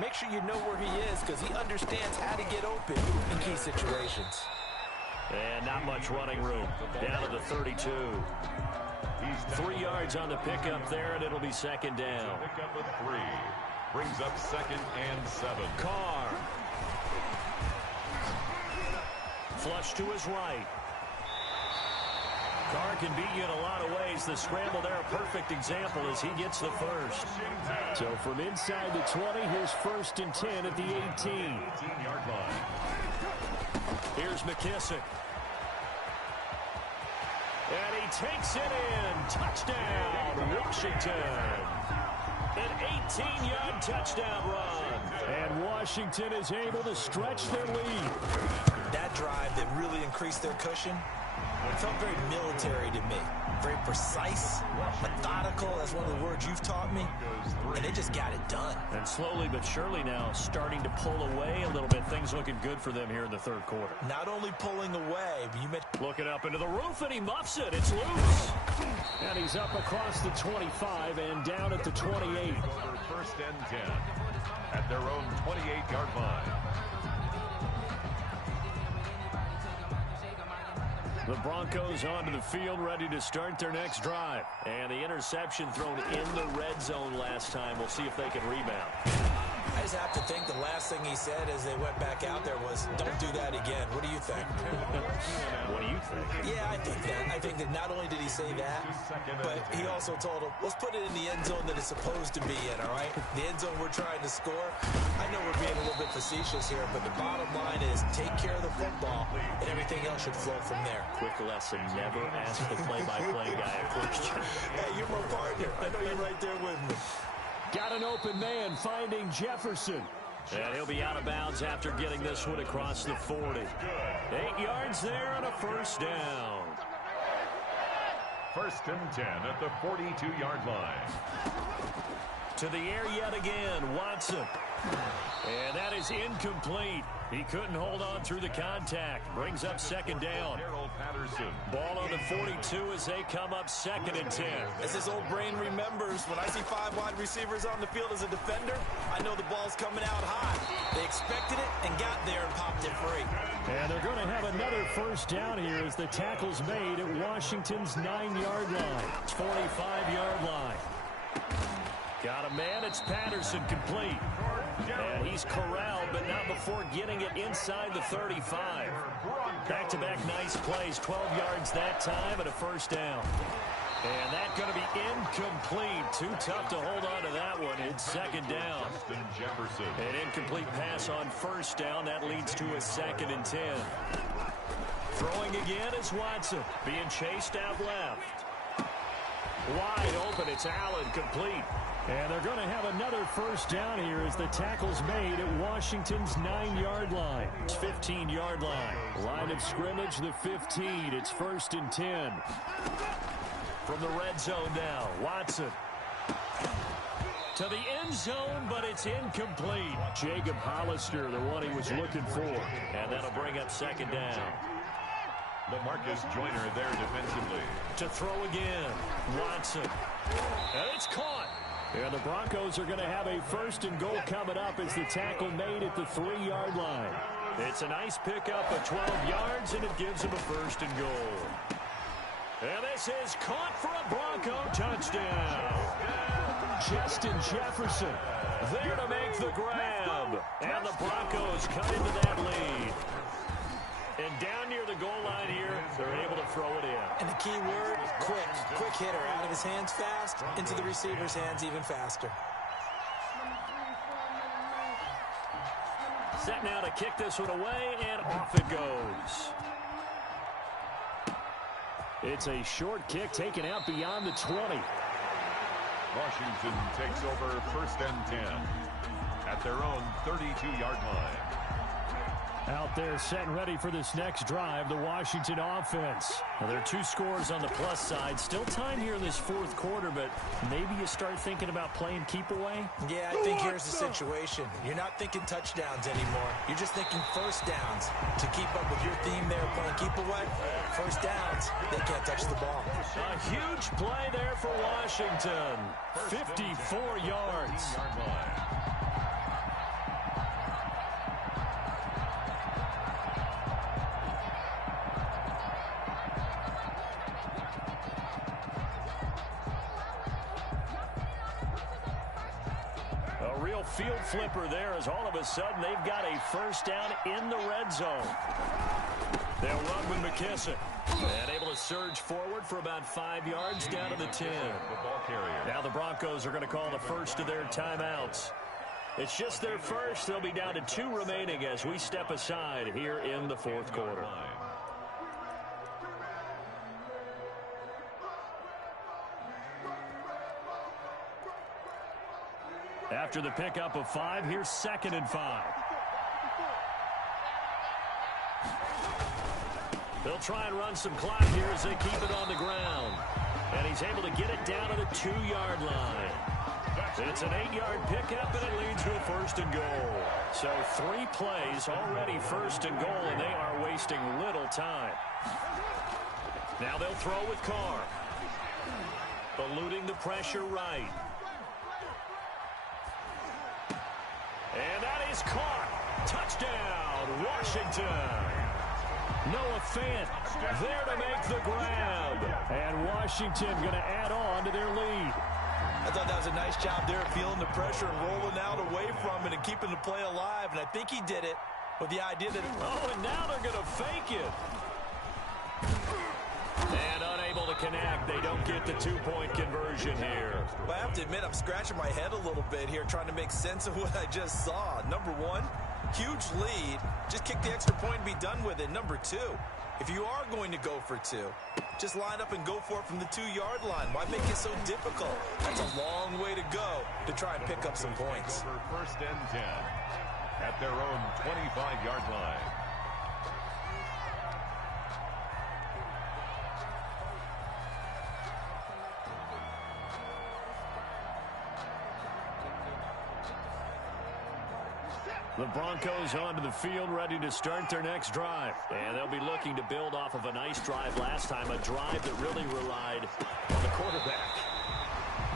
Make sure you know where he is because he understands how to get open in key situations. And not much running room. Down to the 32. 3 yards on the pickup there, and it'll be 2nd down. Pickup of 3. Brings up 2nd and 7. Carr. Flush to his right. Carr can beat you in a lot of ways. The scramble there, a perfect example as he gets the first. So from inside the 20, here's 1st and 10 at the 18. 18-yard line. Here's McKissick. And he takes it in. Touchdown, Washington. An 18-yard touchdown run. And Washington is able to stretch their lead. That drive that really increased their cushion, it felt very military to me. Very precise, methodical, that's one of the words you've taught me. And they just got it done. And slowly but surely now starting to pull away a little bit. Things looking good for them here in the 3rd quarter. Not only pulling away, but you mentioned looking up into the roof, and he muffs it. It's loose. And he's up across the 25 and down at the 28. 1st and 10 at their own 28-yard line. The Broncos onto the field, ready to start their next drive. And the interception thrown in the red zone last time. We'll see if they can rebound. I just have to think the last thing he said as they went back out there was, don't do that again. What do you think? What do you think? Yeah, I think that. I think that not only did he say that, but he also told him, let's put it in the end zone that it's supposed to be in, all right? The end zone we're trying to score. I know we're being a little bit facetious here, but the bottom line is take care of the football, and everything else should flow from there. Quick lesson, never ask the play-by-play guy a question. Hey, you're my partner. I know you're right there with me. Got an open man finding Jefferson. And he'll be out of bounds after getting this one across the 40. 8 yards there and a 1st down. 1st and 10 at the 42-yard line. To the air yet again, Watson. And that is incomplete. He couldn't hold on through the contact. Brings up 2nd down. Ball on the 42 as they come up 2nd and 10. As his old brain remembers, when I see 5 wide receivers on the field as a defender, I know the ball's coming out hot. They expected it and got there and popped it free. And they're going to have another 1st down here as the tackle's made at Washington's 9-yard line. 45-yard line. Got a man, it's Patterson, complete. And he's corralled, but not before getting it inside the 35. Back-to-back nice plays, 12 yards that time and a 1st down. And that's going to be incomplete. Too tough to hold on to that one. It's 2nd down. An incomplete pass on 1st down. That leads to a 2nd and 10. Throwing again is Watson, being chased out left. Wide open, it's Allen, complete. And they're going to have another 1st down here as the tackle's made at Washington's 9-yard line. It's 15-yard line. Line of scrimmage, the 15. It's 1st and 10. From the red zone now, Watson. To the end zone, but it's incomplete. Jacob Hollister, the one he was looking for. And that'll bring up 2nd down. Marcus Joyner there defensively. To throw again, Watson. And it's caught. And the Broncos are going to have a 1st and goal coming up as the tackle made at the 3-yard line. It's a nice pickup of 12 yards, and it gives them a 1st and goal. And this is caught for a Bronco touchdown. Justin Jefferson there to make the grab. And the Broncos cut into that lead. And down near the goal line here, they're able to throw it in. And the key word, quick. Quick hitter. Out of his hands fast, into the receiver's hands even faster. Set now to kick this one away, and off it goes. It's a short kick taken out beyond the 20. Washington takes over 1st and 10 at their own 32-yard line. Out there set and ready for this next drive, the Washington offense. Now, there are 2 scores on the plus side. Still time here in this 4th quarter, but maybe you start thinking about playing keep away? Yeah, I think here's the situation. You're not thinking touchdowns anymore. You're just thinking 1st downs. To keep up with your theme there, playing keep away, 1st downs, they can't touch the ball. A huge play there for Washington. 54 yards. Field flipper there as all of a sudden they've got a 1st down in the red zone. They'll run with McKissick. And able to surge forward for about 5 yards down to the 10. Now the Broncos are going to call the first of their timeouts. It's just their first. They'll be down to 2 remaining as we step aside here in the 4th quarter. After the pickup of 5, here's 2nd and 5. They'll try and run some clock here as they keep it on the ground. And he's able to get it down to the 2-yard line. It's an 8-yard pickup, and it leads to a 1st and goal. So 3 plays already 1st and goal, and they are wasting little time. Now they'll throw with Carr. Eluding the pressure right. And that is caught. Touchdown, Washington. Noah Fant there to make the grab. And Washington going to add on to their lead. I thought that was a nice job there, feeling the pressure and rolling out away from it and keeping the play alive. And I think he did it with the idea that... Oh, and now they're going to fake it. And unable to connect. They don't get the 2-point conversion here. Well, I have to admit, I'm scratching my head a little bit here, trying to make sense of what I just saw. Number 1, huge lead. Just kick the extra point and be done with it. Number 2, if you are going to go for 2, just line up and go for it from the 2-yard line. Why make it so difficult? That's a long way to go to try and pick up some points. 1st and 10 at their own 25-yard line. The Broncos onto the field, ready to start their next drive. And they'll be looking to build off of a nice drive last time, a drive that really relied on the quarterback.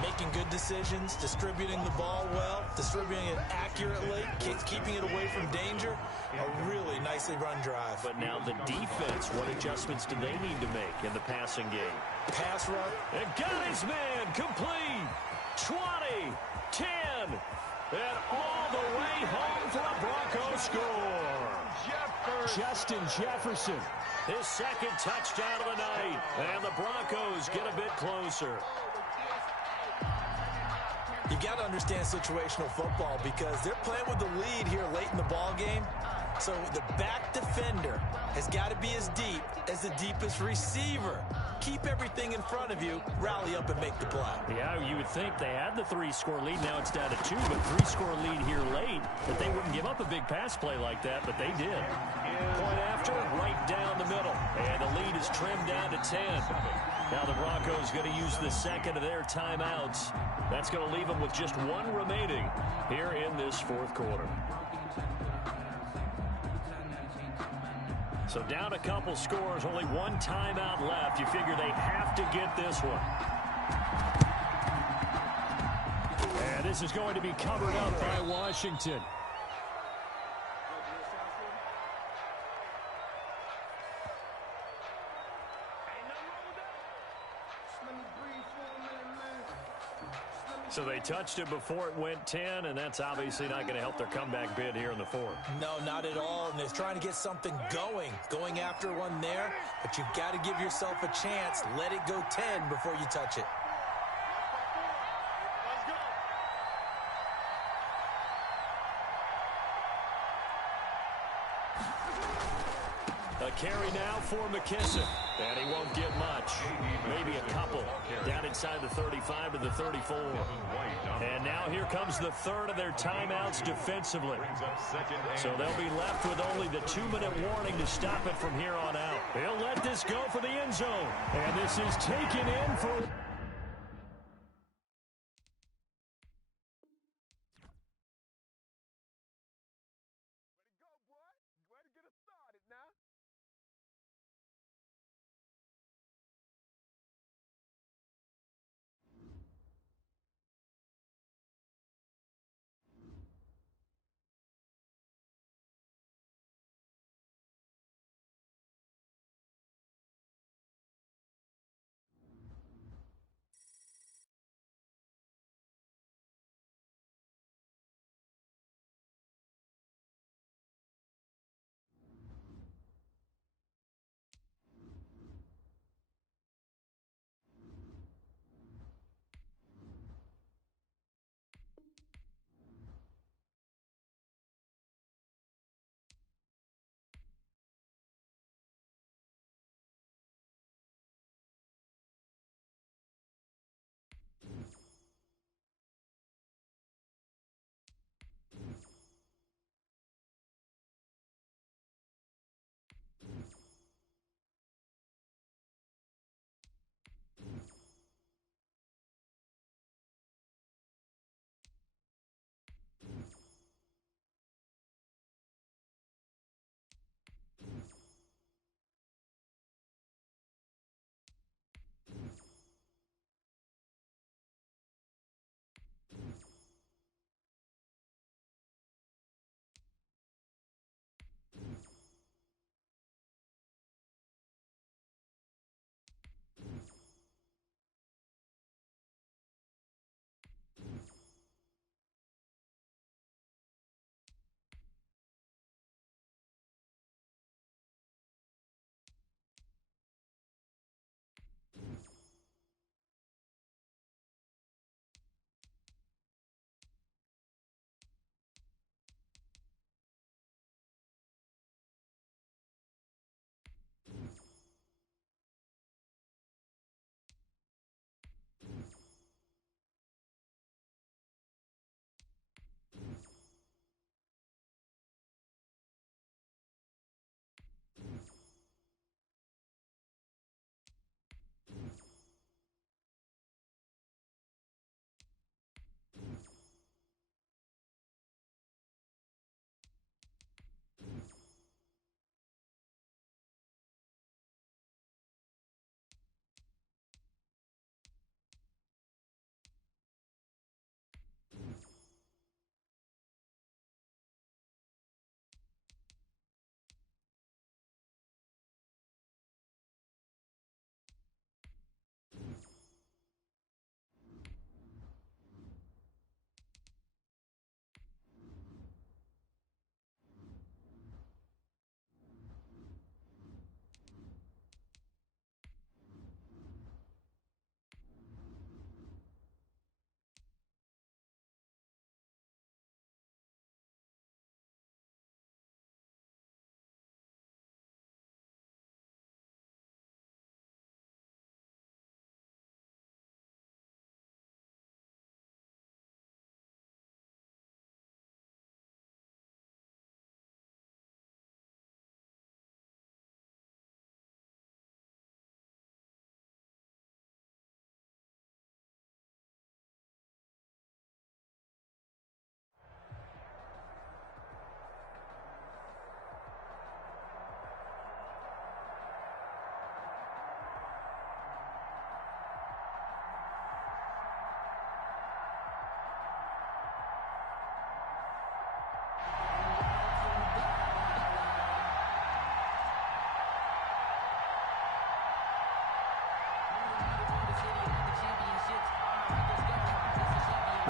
Making good decisions, distributing the ball well, distributing it accurately, keeping it away from danger. A really nicely run drive. But now the defense, what adjustments do they need to make in the passing game? Pass rush. And got his man complete. 20, 10, and all the way home for a Bronco score. Justin Jefferson, his 2nd touchdown of the night. And the Broncos get a bit closer. You've got to understand situational football because they're playing with the lead here late in the ball game. So the back defender has got to be as deep as the deepest receiver. Keep everything in front of you, rally up and make the play. Yeah, you would think they had the 3-score lead. Now it's down to 2, but 3-score lead here late, that they wouldn't give up a big pass play like that, but they did. Point after, right down the middle. And the lead is trimmed down to 10. Now the Broncos going to use the 2nd of their timeouts. That's going to leave them with just 1 remaining here in this 4th quarter. So down a couple scores, only one timeout left. You figure they have to get this one. And this is going to be covered up by Washington. So they touched it before it went 10, and that's obviously not going to help their comeback bid here in the fourth. No, not at all, and they're trying to get something going after one there, but you've got to give yourself a chance. Let it go 10 before you touch it. A carry now for McKissick, and he won't get much. Maybe a couple down inside the 35 to the 34. And now here comes the third of their timeouts defensively. So they'll be left with only the 2-minute warning to stop it from here on out. He'll let this go for the end zone, and this is taken in for...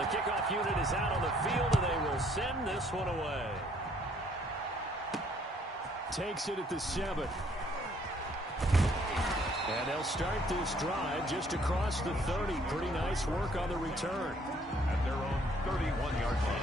The kickoff unit is out on the field, and they will send this one away. Takes it at the 7. And they'll start this drive just across the 30. Pretty nice work on the return. At their own 31-yard line.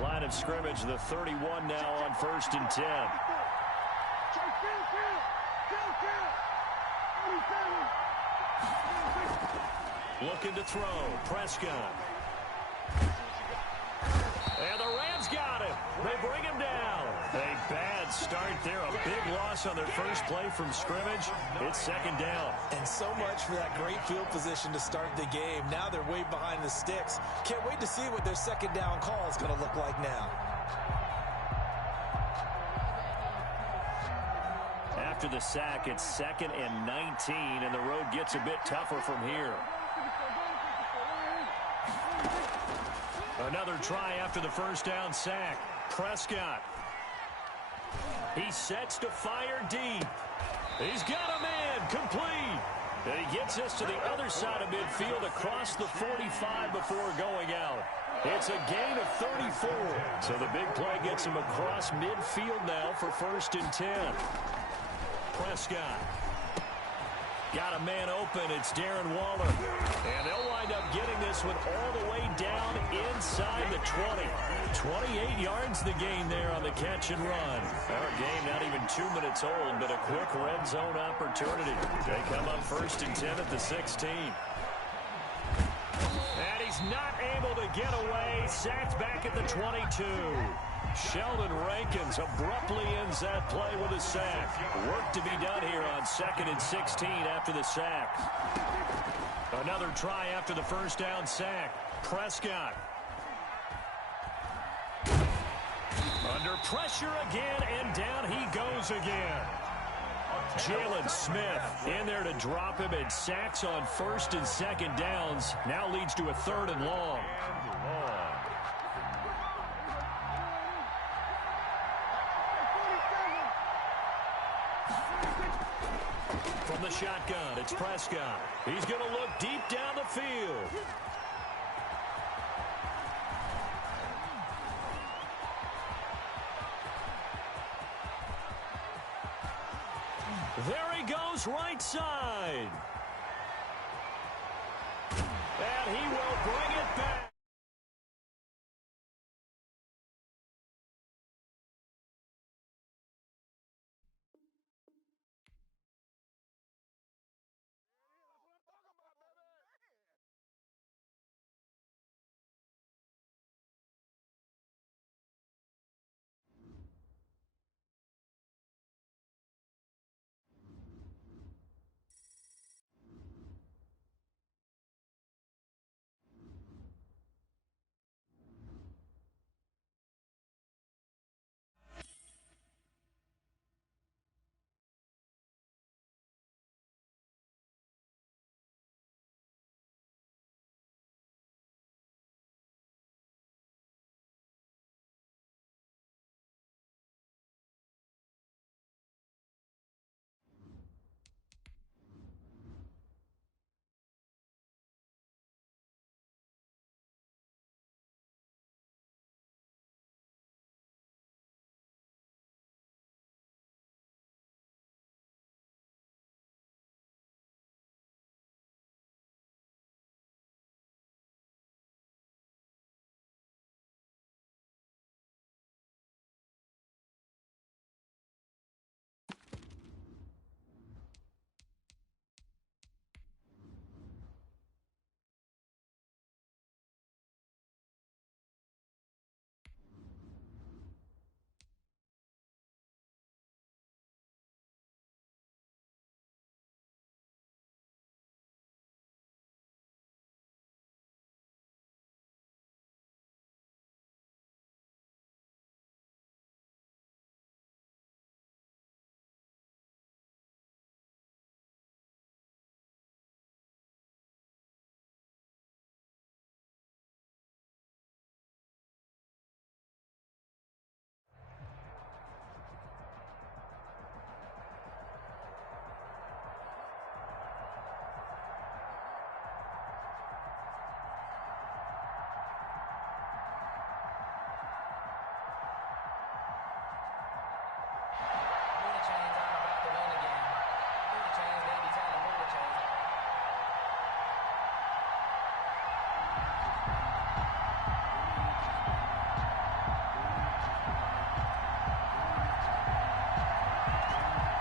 Line of scrimmage, the 31 now on 1st and 10. Looking to throw. Prescott. And the Rams got him. They bring him down. A bad start there. A big loss on their first play from scrimmage. It's 2nd down. And so much for that great field position to start the game. Now they're way behind the sticks. Can't wait to see what their 2nd down call is going to look like now. After the sack, it's 2nd and 19, and the road gets a bit tougher from here. Another try after the 1st down sack. Prescott. He sets to fire deep. He's got a man complete. And he gets us to the other side of midfield across the 45 before going out. It's a gain of 34. So the big play gets him across midfield now for 1st and 10. Prescott. Got a man open. It's Darren Waller. And they'll wind up getting this one all the way down inside the 20. 28 yards the gain there on the catch and run. Our game not even 2 minutes old, but a quick red zone opportunity. They come up 1st and 10 at the 16. And he's not able to get away. Sacked back at the 22. Sheldon Rankins abruptly ends that play with a sack. Work to be done here on 2nd and 16 after the sack. Another try after the 1st down sack. Prescott. Under pressure again, and down he goes again. Jalen Smith in there to drop him, and sacks on 1st and 2nd downs. Now leads to a 3rd and long. From the shotgun, it's Prescott. He's going to look deep down the field. There he goes, right side. And he will bring it back.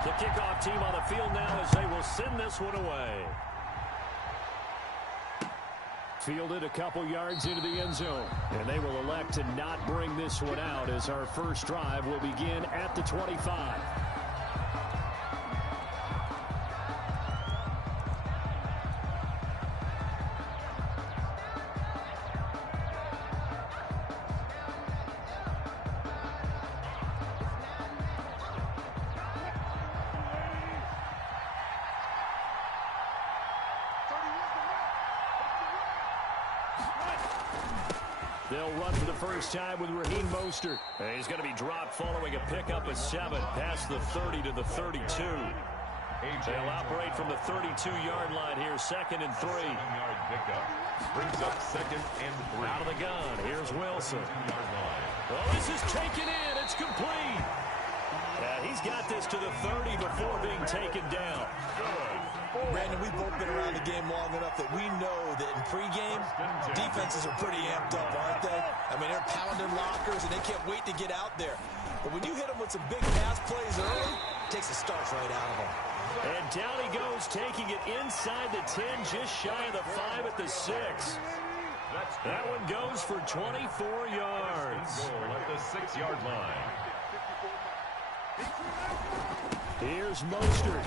The kickoff team on the field now as they will send this one away. Fielded a couple yards into the end zone. And they will elect to not bring this one out as our first drive will begin at the 25. They'll run for the first time with Raheem Mostert. And he's going to be dropped following a pickup of 7 past the 30 to the 32. They'll operate from the 32-yard line here, 2nd and 3. 7-yard pickup. Brings up 2nd and 3. Out of the gun, here's Wilson. Oh, this is taken in. It's complete. Yeah, he's got this to the 30 before being taken down. Brandon, we've both been around the game long enough that we know that in pregame, defenses are pretty amped up, aren't they? I mean, they're pounding lockers, and they can't wait to get out there. But when you hit them with some big pass plays early, it takes the starch right out of them. And down he goes, taking it inside the 10, just shy of the 5 at the 6. That one goes for 24 yards. Goal at the 6-yard line. Here's Mostert.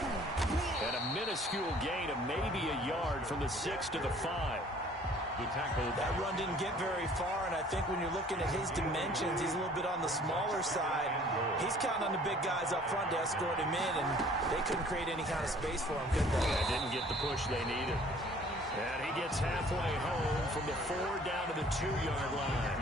And a minuscule gain of maybe a yard from the 6 to the 5. The tackle. That run didn't get very far, and I think when you're looking at his dimensions, he's a little bit on the smaller side. He's counting on the big guys up front to escort him in, and they couldn't create any kind of space for him, could they? They didn't get the push they needed. And he gets halfway home from the 4 down to the 2-yard line.